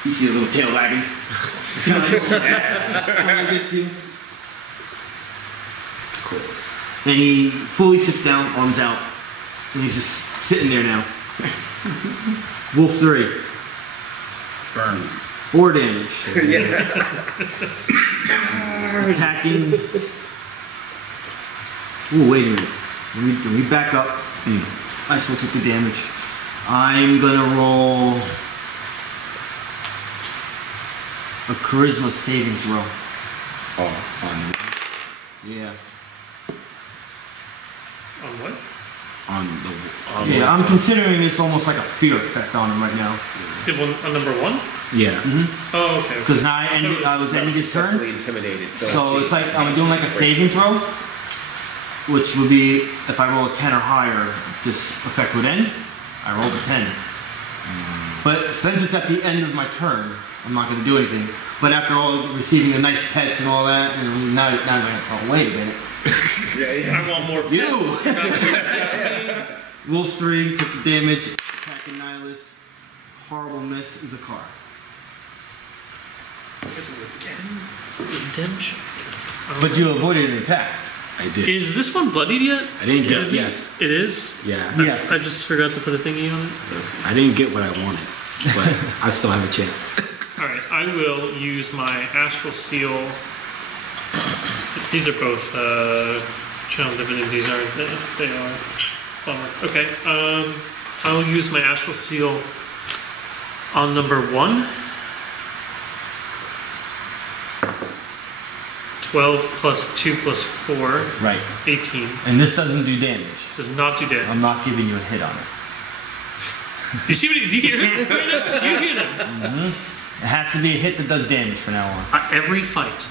You see his little tail wagging. It's kind of like, like this thing. Cool. And he fully sits down, arms out, and he's just sitting there now. Wolf 3. Burn. 4 damage. Attacking. Ooh, wait a minute. Let me back up. I still took the damage. I'm gonna roll a charisma saving throw. Oh, Yeah. On what? Yeah, I'm considering this almost like a fear effect on him right now. Did one on number 1? yeah. Oh, okay. Because now I was ending his turn. Successfully intimidated. So it's like I'm doing like a saving throw, which would be if I roll a 10 or higher, this effect would end. I rolled a 10. But since it's at the end of my turn, I'm not going to do anything. But after all, receiving the nice pets and all that, and now I'm like, oh, wait a minute. I want more pets. Wolf 3 took the damage, attacking Nihilus. Horrible miss, Zakhar. Redemption. But you avoided an attack. I did. Is this one bloodied yet? I didn't get yes. It is? Yeah. Yes. I just forgot to put a thingy on it. I didn't get what I wanted, but I still have a chance. Alright, I will use my Astral Seal. These are both channel divinities, aren't they? They are. Bummer. Okay, I'll use my Astral Seal on number 1. 12 plus 2 plus 4. Right. 18. And this doesn't do damage. Does not do damage. I'm not giving you a hit on it. Do you see what do you hear him? Do you hear them? It has to be a hit that does damage from now on. Every fight,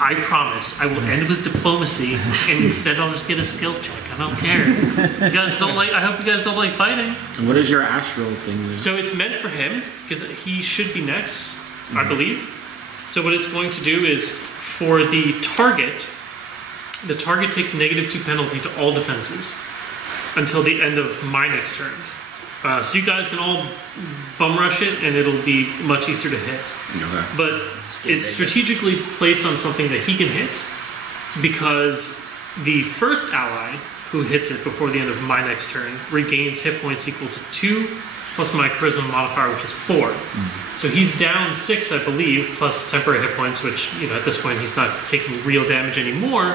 I promise, I will end with diplomacy, and instead I'll just get a skill check. I don't care. You guys don't like. I hope you guys don't like fighting. And what is your astral thing then? So it's meant for him because he should be next, I believe. So what it's going to do is for the target takes -2 penalty to all defenses until the end of my next turn. So you guys can all bum rush it, and it'll be much easier to hit. Okay. But it's strategically placed on something that he can hit, because the first ally who hits it before the end of my next turn regains hit points equal to 2 plus my charisma modifier, which is 4. So he's down 6, I believe, plus temporary hit points, which, at this point he's not taking real damage anymore.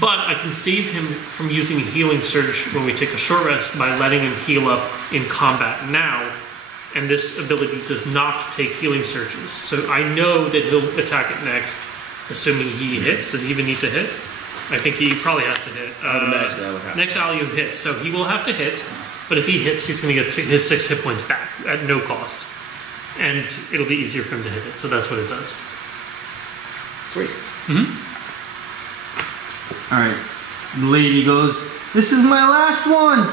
But I can save him from using Healing Surge when we take a short rest by letting him heal up in combat now. And this ability does not take Healing Surges. So I know that he'll attack it next, assuming he hits. Does he even need to hit? I think he probably has to hit. I would imagine that would happen. Next ally hits, so he will have to hit. But if he hits, he's going to get his 6 hit points back at no cost. And it'll be easier for him to hit it. So that's what it does. Sweet. All right. The lady goes, "This is my last one."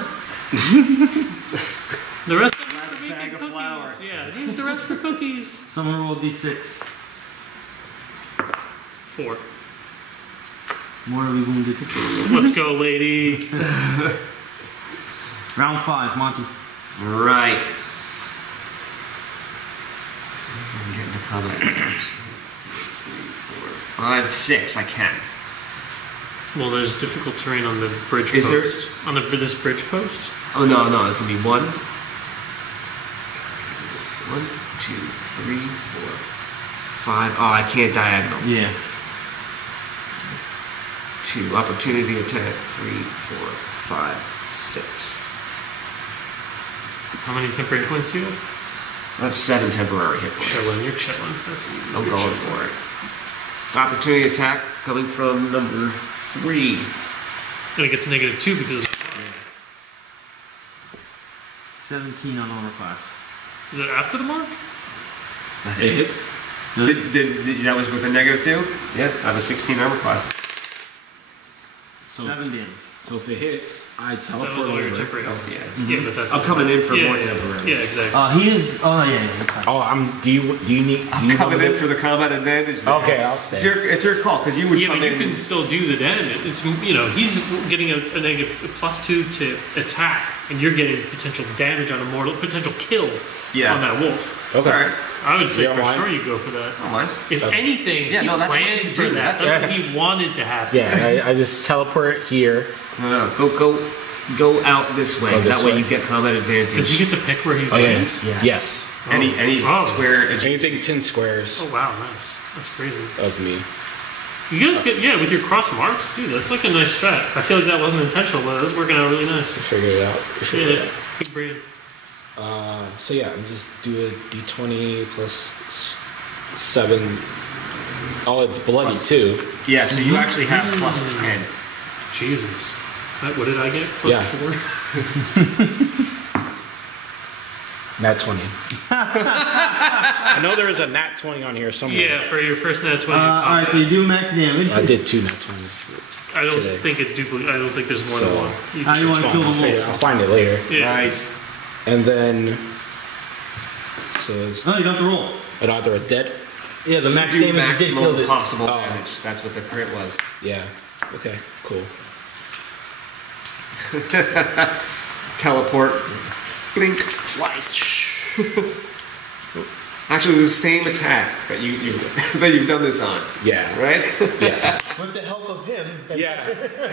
The rest of them Last for bag making of cookies. flour. Yeah, leave the rest for cookies. Someone roll d6. 4. Mortally wounded. Let's go, lady. Round 5, Monty. Right. I'm getting to combat. 2, 3, 4, 5, 6. I can. Well, there's difficult terrain on the bridge Is there- post. On this bridge post? Oh no, it's gonna be 1. 1, 2, 3, 4, 5. Oh, I can't diagonal. Yeah. 2. Opportunity attack. 3, 4, 5, 6. How many temporary hit points do you have? I have 7 temporary hit points. Chillin', you're chillin'. That's easy. I'm You're going chillin'. for it. Opportunity attack coming from number 3. And it gets -2 because of the 17 on armor class. Is it after the mark? It hits. That was with a -2? Yeah, I have a 16 armor class. So, 7 damage. so if it hits, I That teleport was all your over. temporary hit Oh, points. yeah. Yeah, but that I'm doesn't- coming in for yeah, more yeah, temporary. Yeah, exactly. He is. Oh yeah. That's fine. Oh, do you need? Do you Coming have in for the combat advantage. There. Okay, I'll stay. It's your call because you would Yeah, come but you in. can still do the damage. It's he's getting a +2 to attack, and you're getting potential damage on a potential kill on that wolf. That's all right. I would say You don't for mind? sure you go for that. I don't mind. If anything, Yeah, he no, that's what planned they for do. that. That's That's what he wanted to happen. Yeah, I just teleport here. No, go out this way. Go this that way way. you get combat Does advantage. he get to pick where he Oh yeah. lands? Yeah. Yes. Any Oh. square adjacent. Anything 10 squares Oh wow, nice. That's crazy. of me. You guys get with your cross marks too. That's like a nice strat. I feel like that wasn't intentional, but that's working out really nice. Figure it out. Yeah, big brain. So yeah, I'm just do a d20 plus 7. Oh, it's bloody Plus- too. Yeah, so you actually have plus 10. Jesus. What did I get? Yeah. 4? Nat 20. I know there is a nat 20 on here somewhere. Yeah, for your first net's when you All right. So you do max damage. I did 2 nat 20s. I don't today. think it I don't think there's more So- than one. How do you want to kill the I'll wolf? find it later. Yeah. Nice. And then, so it's, No, you don't have to roll. I don't have to rest dead? Yeah, the max Do damage you did killed maximum it. possible Oh. damage. That's what the crit was. Yeah. Okay, cool. Teleport. Blink. Slice. Actually, the same attack that you've done this on, Yeah. right? Yes. With the help of him. Yeah.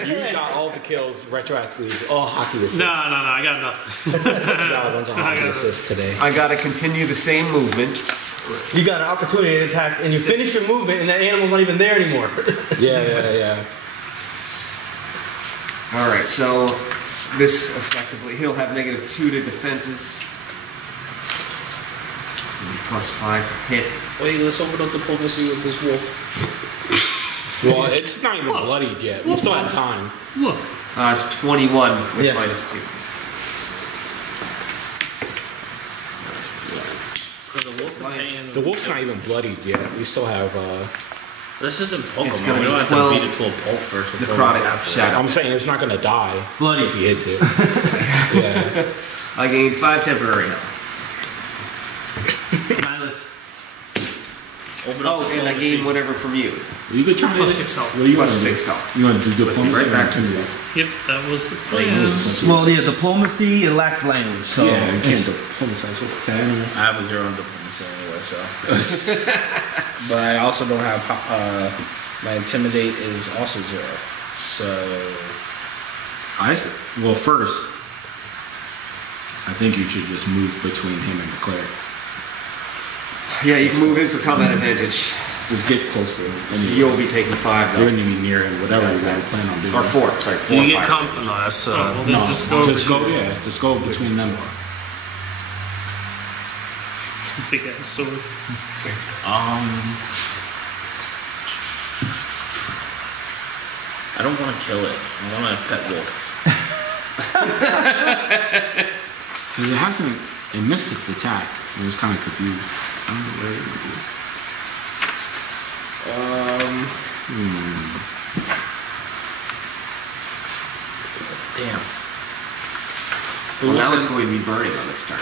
You got all the kills retroactively. All hockey assists. No, I got nothing. You got a bunch of hockey got it. assists today. I gotta continue the same movement. You got an opportunity to attack, and you finish your movement, and that animal's not even there anymore. Yeah. All right, so this effectively, he'll have -2 to defenses. Plus 5 to hit. Wait, let's open up diplomacy with this wolf. Well, it's not even bloodied yet. We still have time. Look. It's 21 with Yeah. -2. For the wolf and The wolf's not even bloodied yet. We still have, this isn't Pokemon. It's gonna We be don't have 12 to beat it to a pulp first. before we necrotic have to. shadow. I'm saying it's not gonna die Bloody. if he hits it. Yeah. I gain 5 temporary health. Nihilus. Open up Oh, and I diplomacy. gain whatever from you. You could try Plus 6 health. What do you Plus want to do? 6 health. You want to do diplomacy? Right back or to you. intimidate? Yep, that was the plan. Well, yeah, diplomacy, it lacks language, so Yeah, you can't it's- diplomatize with that animal. I have a 0 on diplomacy anyway, so. But I also don't have My intimidate is also 0. So well, first, I think you should just move between him and the cleric. Yeah, you can move in for combat advantage. Just get close to him. So you'll be taking 5 You're though. gonna be near him, whatever you plan on doing. Or 4, sorry, 4. you get fire. no, that's well, then No, just go just go. Yeah, just go between them. big ass sword. I don't want to kill it. I want a pet wolf. Because it missed its attack. It was kind of confused. I don't know where it would be. Damn. Well, now it's going to be burning on its turn.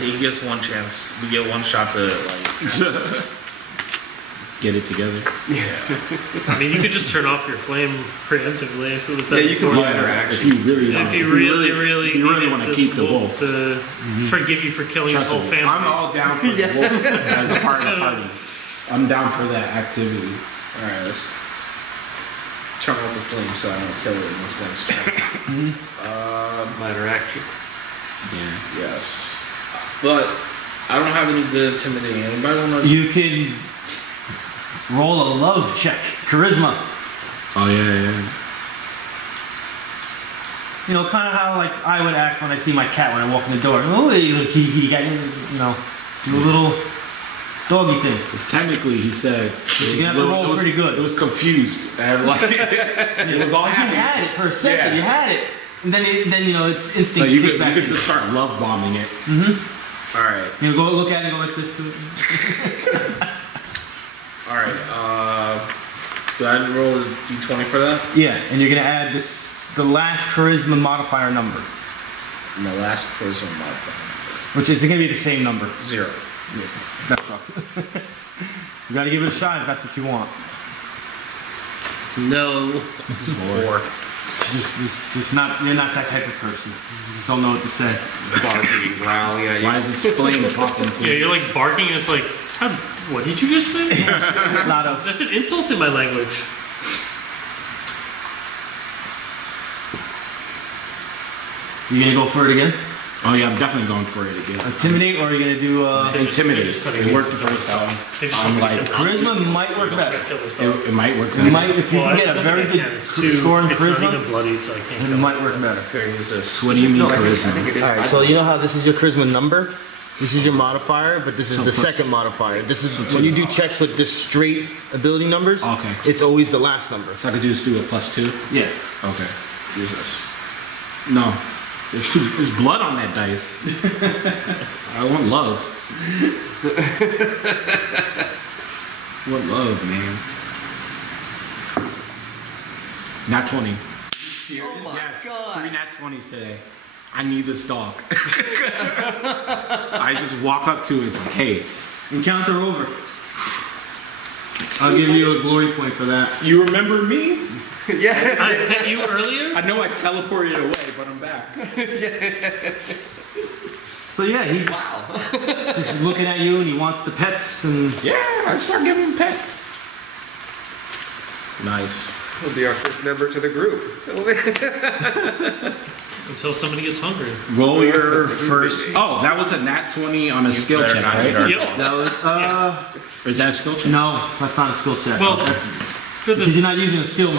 He gets one chance. We get one shot to like Get it together. I mean, you could just turn off your flame preemptively if it was that. Yeah, you can important. minor If action. you really, If you really want to this keep the wolf. to forgive you for killing his Trust whole me, family. I'm all down for the wolf as part of the party. I'm down for that activity. Alright, let's turn off the flame so I don't kill it in this next strike. Minor action. Yeah. Yes. But I don't have any good intimidating. Anybody want to? You can roll a love check, charisma. Oh yeah. You know, kind of how like I would act when I see my cat when I walk in the door. Oh, you little kitty kitty cat. You know, do a little doggy thing. It's technically he said You have to roll pretty good. It was confused and like it was all You happy. had it for a second. Yeah. You had it, and then you know it's So instincts you kick could back in. just start love bombing it. Alright. You know, go look at it, and go like this to it. Alright. Do I roll a d20 for that? Yeah, and you're gonna add the last charisma modifier number, My last charisma modifier. which is gonna be the same number. 0. That sucks. You gotta give it a shot if that's what you want. No. 4. Just not. You're not that type of person. You just don't know what to say. Barking and growling at you. Why is this flame talking to Yeah, you? you're like barking, and it's like, what did you just say? Lados. That's an insult in my language. You gonna go for it again? Oh yeah, I'm definitely going for it again. Intimidate, or are you gonna do Intimidate. It worked the first time. I'm like, charisma? Might work better. it might work You better. might, if you can get a very good score in It's not even charisma, bloodied, so I can't it kill might work better. Here, use this. So what do you mean No, I think charisma? it is. Alright, so you know how this is your charisma number? This is your modifier, but this is the second modifier. This is when you do checks with just straight ability numbers. Okay. It's always the last number. So I could just do a +2? Yeah. Okay. Use this. No. There's blood on that dice. I want love. I want love, man. Nat 20. Oh my Yes, god. 3 nat 20s today. I need this dog. I just walk up to it, it's like, hey. Encounter over. I'll give you a glory point for that. You remember me? Yeah. I hit you earlier? I know I teleported away, but I'm back. So yeah, he's just looking at you and he wants the pets and Yeah, I start giving him pets. Nice. He'll be our first member to the group. Until somebody gets hungry. Roll your first. Oh, that was a nat 20 on a skill better check, not right? eat our- Yep. that was Or is that a skill check? no, that's not a skill check. Well, that's For because the, you're not using a skill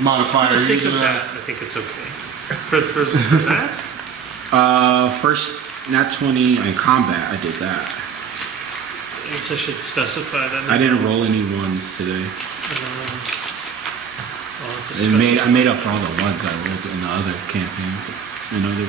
modifier. for the you're sake of using a- that, I think it's okay. For that? First nat 20 in combat, I did that. I guess I should specify that. I didn't roll any ones today. I'll have to I made specify. up for all the ones I rolled in the other campaign. Another.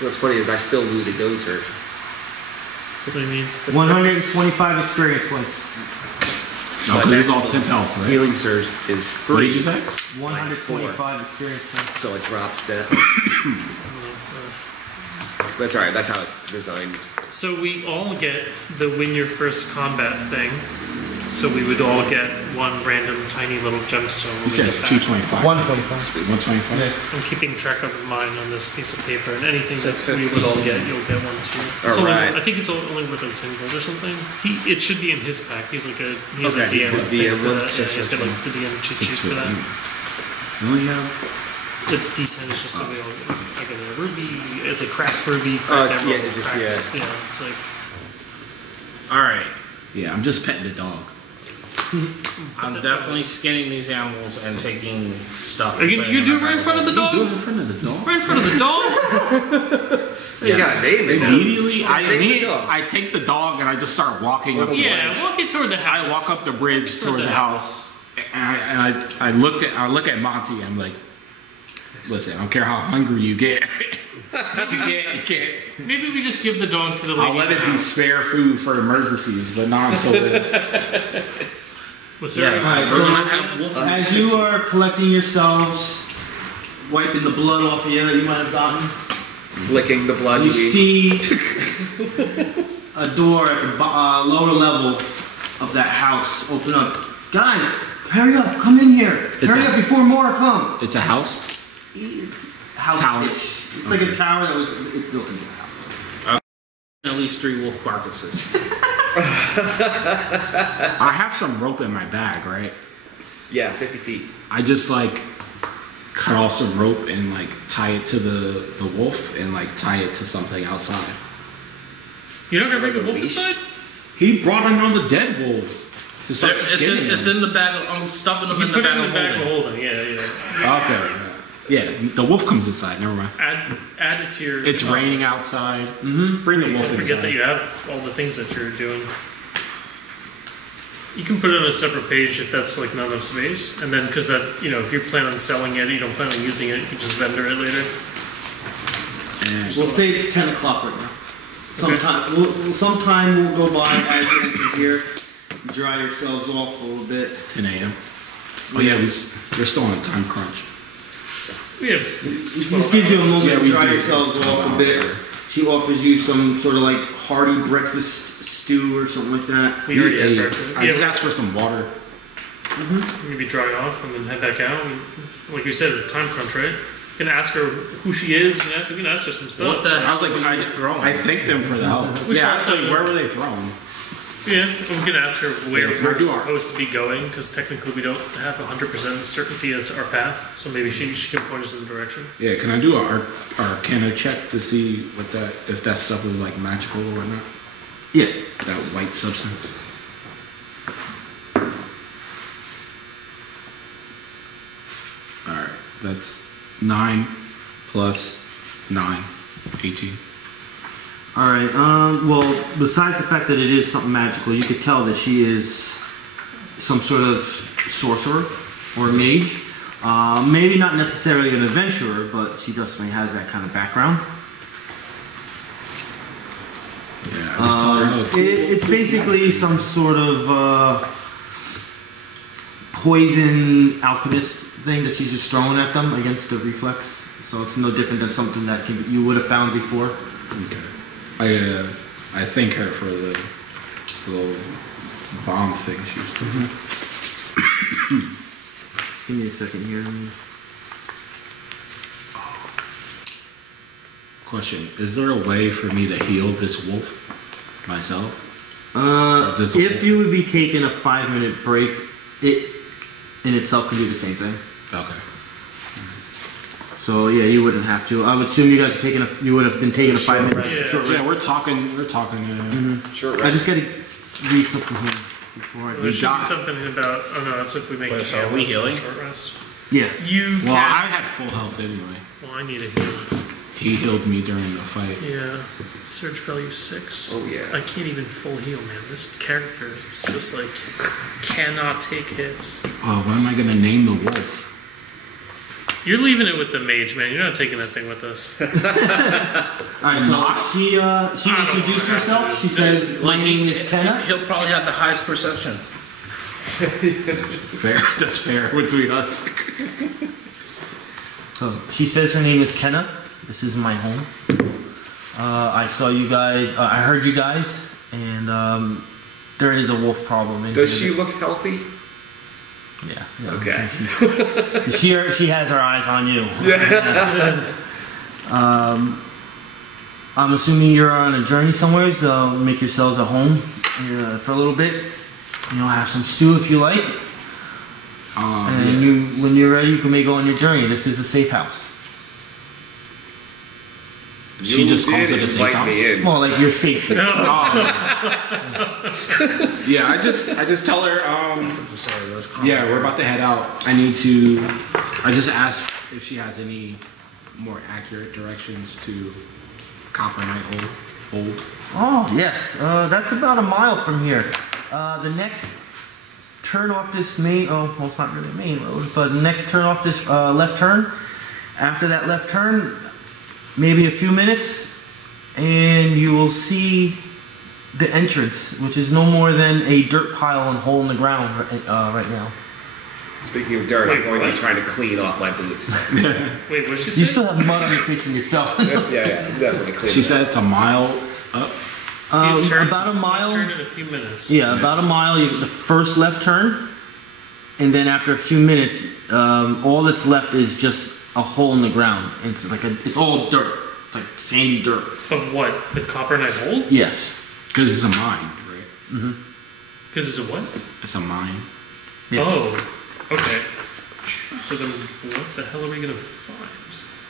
What's funny is I still lose a healing surge. What do you mean? 125 experience points. No, My because it's all maximum 10 health, right? Healing surge is 3. What did you say? 125 experience points. So it drops down. That's alright, that's how it's designed. So we all get the win your first combat thing. So we would all get one random tiny little gemstone. You said 225. 125. 125. Yeah. I'm keeping track of mine on this piece of paper, and anything that we would all get, you'll get one too. It's only, Alright. I think it's only worth like 10 gold or something. It should be in his pack. He's like a Okay, a DM. he's the thing DM for one. that. Yeah, he's got like the DM cheat sheet for that. 615. Oh yeah. The D10 is just so we all I get a ruby. It's a cracked ruby. Oh, Cracked it's- yeah, emerald, it just- cracked- yeah. Yeah, it's like All right. Yeah, I'm just petting the dog. I'm definitely skinning these animals and taking stuff. you do it right in front of the Do it dog. in front of the dog. Right in front of the dog. You got a name in there. Immediately, Take the dog. I take the dog and I just start walking up the Yeah, bridge. walk it toward the house. I walk up the bridge towards the house, and I look at Monty. And I'm like, listen, I don't care how hungry you get. you can't. Maybe we just give the dog to the lady. I'll let in it the be house. spare food for emergencies, but not until then. Was there Yeah, a- we're gonna have wolf. As you are collecting yourselves, wiping the blood off of you that you might have gotten, Licking the blood. you mean. see a door at the lower level of that house open up. Guys, hurry up, come in here. Hurry up before more come. It's a house. Tower. House-ish. It's like a tower that it's built into a house. At least 3 wolf carcasses. I have some rope in my bag, right? Yeah, 50 feet. I just like cut off some rope and like tie it to the wolf and like tie it to something outside. You're not gonna bring the wolf inside? He brought in all the dead wolves to start skinning It's in the bag. I'm stuffing them You in put the it bag in the of bag of holding. holding. Yeah. Okay. Yeah, the wolf comes inside. Never mind. Add it to your. It's raining outside. Bring the wolf Don't forget that inside. you have all the things that you're doing. You can put it on a separate page if that's like not enough space, and then because that if you plan on selling it, you don't plan on using it, you can just vendor it later. We'll say it's 10 o'clock right now. Sometime will go by as you enter here. Dry yourselves off a little bit. 10 a.m. Oh yeah, we're still on a time crunch. We have. This gives you a moment Yeah, to we dry do. yourselves off a bit. She offers you some sort of like hearty breakfast stew or something like that. We already had ate. breakfast. I just asked for some water. Maybe dry off and then head back out. And, like we said, a time crunch, right? You can ask her who she is. You can ask her some stuff. What the I hell was like, were you throwing? I thanked them for the help. We should Yeah, also- actually, where were they thrown? Yeah, we can ask her where Yeah, we're do our- supposed to be going, because technically we don't have 100% certainty as our path, so maybe she can point us in the direction. Yeah, can I do a Arcana check to see what if that stuff was like magical or not? Yeah. That white substance. Alright, that's 9 plus 9, 18. Alright, well, besides the fact that it is something magical, you could tell that she is some sort of sorcerer or mage. Maybe not necessarily an adventurer, but she definitely has that kind of background. Yeah, I just told her, oh, cool. It's basically some sort of poison alchemist thing that she's just throwing at them against the reflex. So it's no different than something that you would have found before. Okay. I thank her for the little bomb thing she was doing. Just give me a second here. Question: is there a way for me to heal this wolf myself? Does the If wolf- you would be taking a 5-minute break, it in itself can do the same thing. Okay. So yeah, you wouldn't have to. I would assume you guys are you would have been taking a 5-minute rest. short rest. Yeah, we're talking. Short I just gotta read something here before I There do. should be something about. Oh no, that's if we make. Wait, a so are camp, we that's a healing? Short rest. Yeah. You Well, can. I had full health anyway. Well, I need a heal. He healed me during the fight. Yeah, surge value 6. Oh, yeah. I can't even full heal, man. This character is just like cannot take hits. Oh, what am I gonna name the wolf? You're leaving it with the mage, man. You're not taking that thing with us. Alright, so she introduced herself. She says, "My name is Kenna." He'll probably have the highest perception. Fair. That's fair between us. So she says her name is Kenna. This is my home. I saw you guys. I heard you guys, and there is a wolf problem. Does she look healthy? Yeah. Okay. She has her eyes on you. Yeah. I'm assuming you're on a journey somewhere, so make yourselves at home for a little bit. Have some stew if you like. And when you're ready, you can go on your journey. This is a safe house. She just calls it a safe house. Well, like you're safe. Yeah, I just tell her. Sorry, that's Yeah, we're about to head out. I just asked if she has any more accurate directions to Copperhead Hold. Oh yes, that's about a mile from here. The next turn off this main. Oh, well, it's not really main road, but the next turn off this left turn. After that left turn, maybe a few minutes, and you will see the entrance, which is no more than a dirt pile and hole in the ground right now. Speaking of dirt, I'm going to be trying to clean off my boots. Wait, what'd she say? You still have mud on your face when you fell. yeah, I'm definitely clean. She said it's a mile up. About a mile. Turn in a few minutes. Yeah, about a mile. You the first left turn, and then after a few minutes, all that's left is just a hole in the ground. It's it's all dirt. It's like sandy dirt. Of what? The Copperhead Hold? Yes. Because it's a mine, right? Mm-hmm. Because it's a what? It's a mine. Yeah. Oh, okay. So then, what the hell are we gonna find?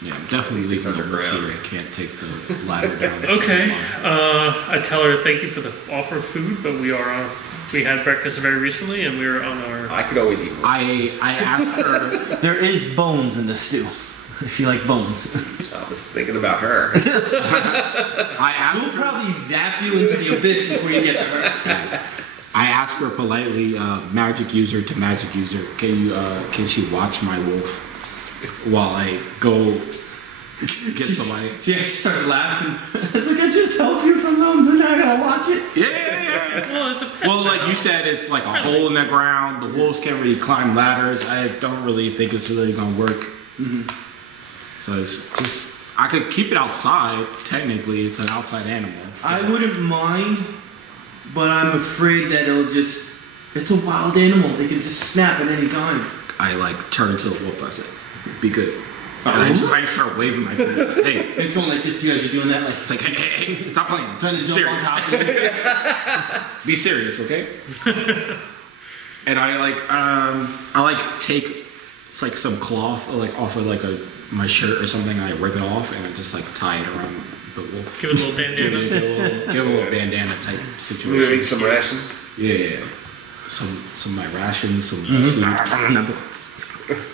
Yeah, I'm definitely At least it's leaving the underground. here. I can't take the ladder down. Okay. I tell her thank you for the offer of food, but we had breakfast very recently, and we were on our. I could always eat more. I asked her. There is bones in the stew. If you like bones. I was thinking about her. I asked She'll her. probably zap you into the abyss before you get to her. I asked her politely, magic user to magic user, can she watch my wolf while I go get somebody? She starts laughing. It's like I just helped you from them, but now I gotta watch it. Yeah. Well, it's a pet Well, like now. you said, it's like a hole in the ground. The wolves can't really climb ladders. I don't really think it's really gonna work. Mm-hmm. So it's just, I could keep it outside. Technically, it's an outside animal. I wouldn't mind, but I'm afraid that it's a wild animal. They can just snap at any time. I turn to the wolf. I said, "Be good." And I start waving my feet. Hey, It's going like this to you as you're doing that. it's like, hey, stop playing. Trying to jump on Serious. top of you. Be serious, okay? And I take some cloth off of my shirt or something. I rip it off and I just tie it around the wolf. Give it a little bandana. Give it a little bandana type situation. Moving some rations. Yeah. Some of my rations, some food. And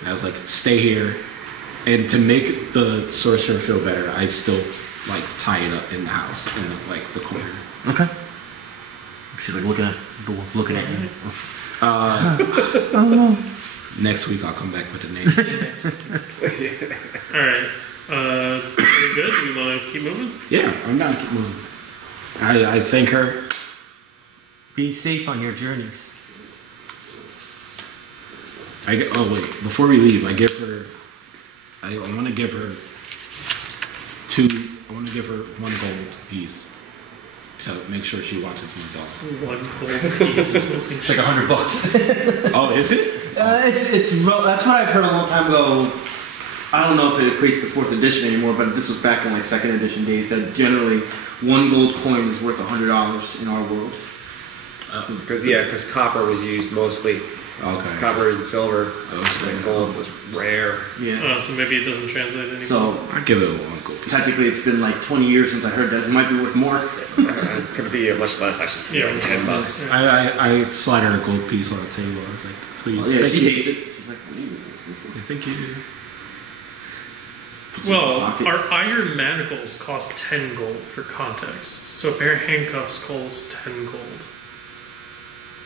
I was like, stay here. And to make the sorcerer feel better, I still tie it up in the house in the corner. Okay. She's looking at you. Next week I'll come back with a name. All right. Are we good? Do we want to keep moving? Yeah, I'm down to keep moving. I thank her. Be safe on your journeys. Before we leave, I want to give her one gold piece to make sure she watches my dog. One gold piece. It's like $100. Oh, is it? That's what I've heard a long time ago. I don't know if it equates to 4th edition anymore, but this was back in 2nd edition days. That generally one gold coin is worth $100 in our world. Because copper was used mostly. Okay. Copper and silver. And gold was rare. Yeah. So maybe it doesn't translate anymore. So I'll give it a one gold piece. technically, it's been 20 years since I heard that. It might be worth more. Could be much less, actually. Yeah, $10. I slide her a gold piece on the table. I was like, please. Oh, yeah, thank she you. takes it. She's like, "Ooh." Thank you. Well, Pocket. our iron manacles cost 10 gold for context. So a pair of handcuffs costs 10 gold.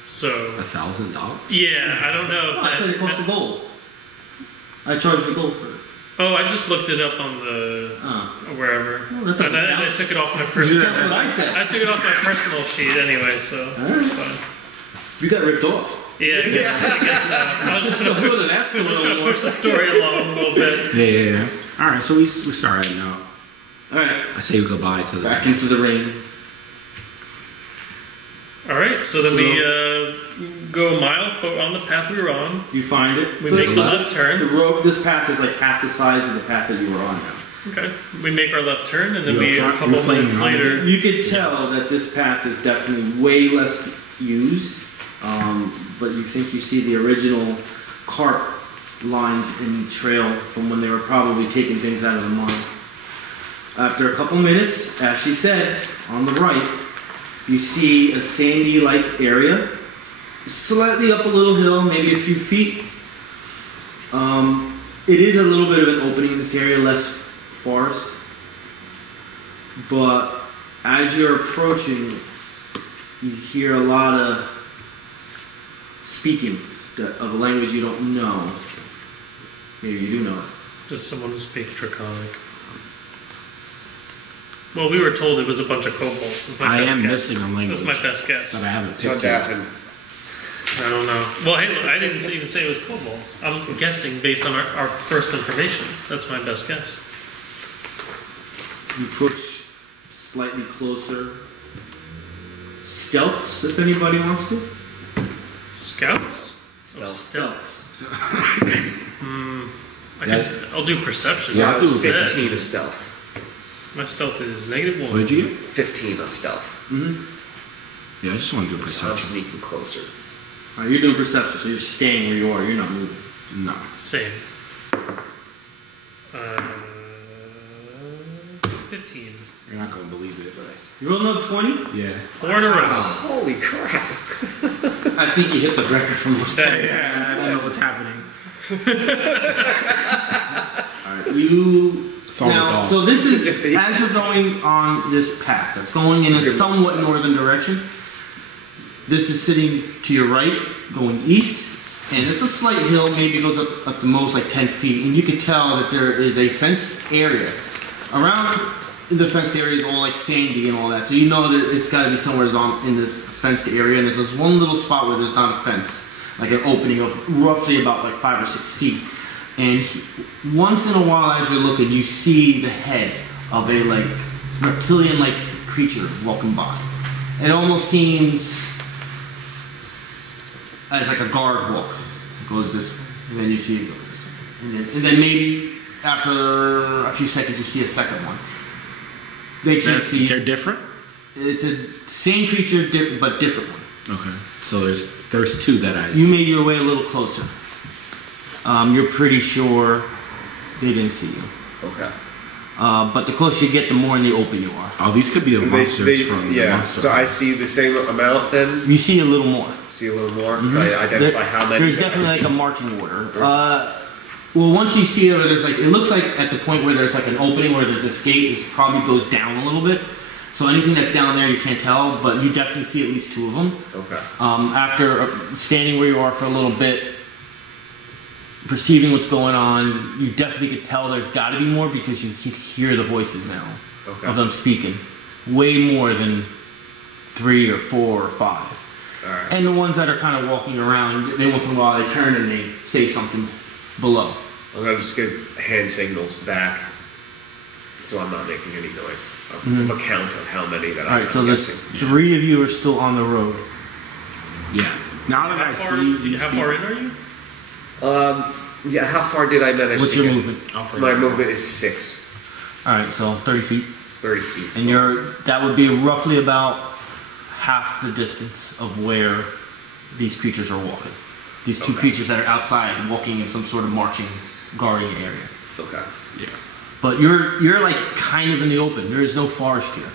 So $1,000? yeah, I don't know if Oh, I said it cost the gold. I charged the gold for it. Oh, I just looked it up on the wherever, Well, that doesn't and I count. took it off my personal. That's what I said. I took it off my personal sheet anyway, so it's fine. You got ripped off. Yeah, I guess I was just gonna push the story along a little bit. Yeah. All right, so we start right now. All right. I say goodbye to the Back into the rain. All right, so then we go a mile on the path we were on. You find it. We make the left turn. The road. This path is like half the size of the path that you were on now. Okay. We make our left turn, and then a couple minutes later... You could tell that this path is definitely way less used, but you think you see the original cart lines in the trail from when they were probably taking things out of the mine. After a couple minutes, as she said, on the right, you see a sandy-like area, slightly up a little hill, maybe a few feet. It is a little bit of an opening in this area, less forest. But as you're approaching, you hear a lot of speaking of a language you don't know. Maybe you do know it. Does someone speak Draconic? Well, we were told it was a bunch of kobolds. I am missing a language. That's my best guess. But I haven't So picked it. I don't know. Well, hey, look, I didn't even say it was kobolds. I'm guessing based on our first information. That's my best guess. You approach slightly closer. Stealths, if anybody wants to. Scouts? Stealth. I'll do perception. Yeah, That's I'll do instead. 15 of stealth. My stealth is -1. What did you get? 15 on stealth. Yeah, I just want to do So I'm perception. sneaking closer. Alright, you're doing perception, so you're staying where you are. You're not moving. No. Same. 15. You're not going to believe it. You roll another 20? Yeah. 4 in a row. Holy crap. I think you hit the record for most time. Yeah, I don't know what's happening. Alright, you... Solid Now, dog. so this is, as you're going on this path, that's going in a somewhat northern direction. This is sitting to your right, going east, and it's a slight hill, maybe goes up at the most like 10 feet, and you can tell that there is a fenced area. Around the fenced area is all like sandy and all that, so you know that it's got to be somewhere in this fenced area, and there's this one little spot where there's not a fence, like an opening of roughly about like 5 or 6 feet. And once in a while, as you're looking, you see the head of a like reptilian-like creature walking by. It almost seems as like a guard walk. It goes this, and then you see it goes this, and then maybe after a few seconds, you see a second one. They can't see. They're different? It's a same creature, but different one. Okay. So there's two that I You made your way a little closer. You're pretty sure they didn't see you. Okay. But the closer you get, the more in the open you are. Oh, these could be the monsters from the monster. So I see the same amount then? You see a little more. See a little more? Can I identify how many? There's definitely like a marching order. Well, once you see it, there's like, it looks like at the point where there's like an opening where there's this gate, it probably goes down a little bit. So anything that's down there you can't tell, but you definitely see at least 2 of them. Okay. After standing where you are for a little bit, perceiving what's going on, you definitely could tell there's got to be more because you can hear the voices now of them speaking. Way more than 3 or 4 or 5. All right. And the ones that are kind of walking around, they once in a while they turn and they say something below. I'm going to just give hand signals back so I'm not making any noise. A count of how many that I'm Alright, so guessing. there's 3 of you are still on the road. Yeah. Now that I see these How far in are you? Yeah, how far did I manage What's to your get? movement? My movement is 6. Alright, so 30 feet. 30 feet. And that would be roughly about half the distance of where these creatures are walking. These 2 creatures that are outside walking in some sort of marching, guarding area. Okay. Yeah. But you're like kind of in the open. There is no forest here.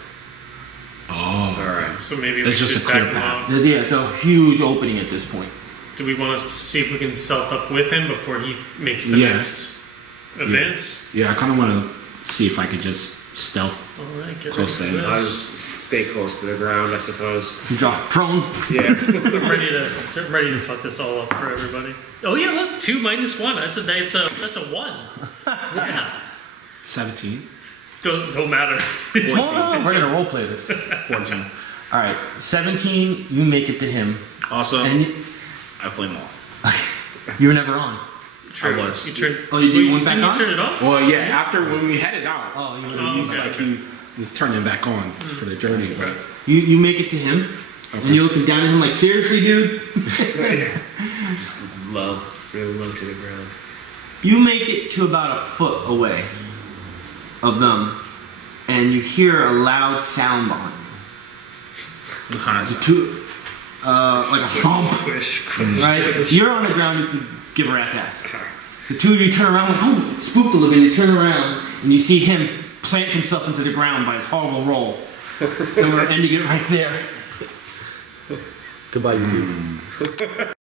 Oh. Alright. So maybe we It's just should a clear back him path. up. It's a huge opening at this point. Do we want to see if we can stealth up with him before he makes the next advance? Yeah, I kind of want to see if I could just stealth. All right, get Close ready for to I'll this. just stay close to the ground, I suppose. You drop prone. Yeah. I'm ready to fuck this all up for everybody. Oh yeah, look, 2 minus 1. That's a 1. Yeah, 17. don't matter. We're gonna role play this. 14. All right, 17. You make it to him, Also, and I flame off. you were never on. True. I was. You turned. Oh, you went back didn't on? you turn it off? Well, yeah, after when we headed out, Oh, you Oh, he's okay, like, okay. he was turning back on for the journey. But you make it to him, And you're looking down at him like, seriously, dude? Just low, really low to the ground. You make it to about a foot away of them, and you hear a loud sound behind you. Like a thump. Right? You're on the ground, you can give a rat's ass. The two of you turn around, like, oh, spooked a little bit, and you turn around, and you see him plant himself into the ground by his horrible roll. And we're ending it right there. Goodbye, you two.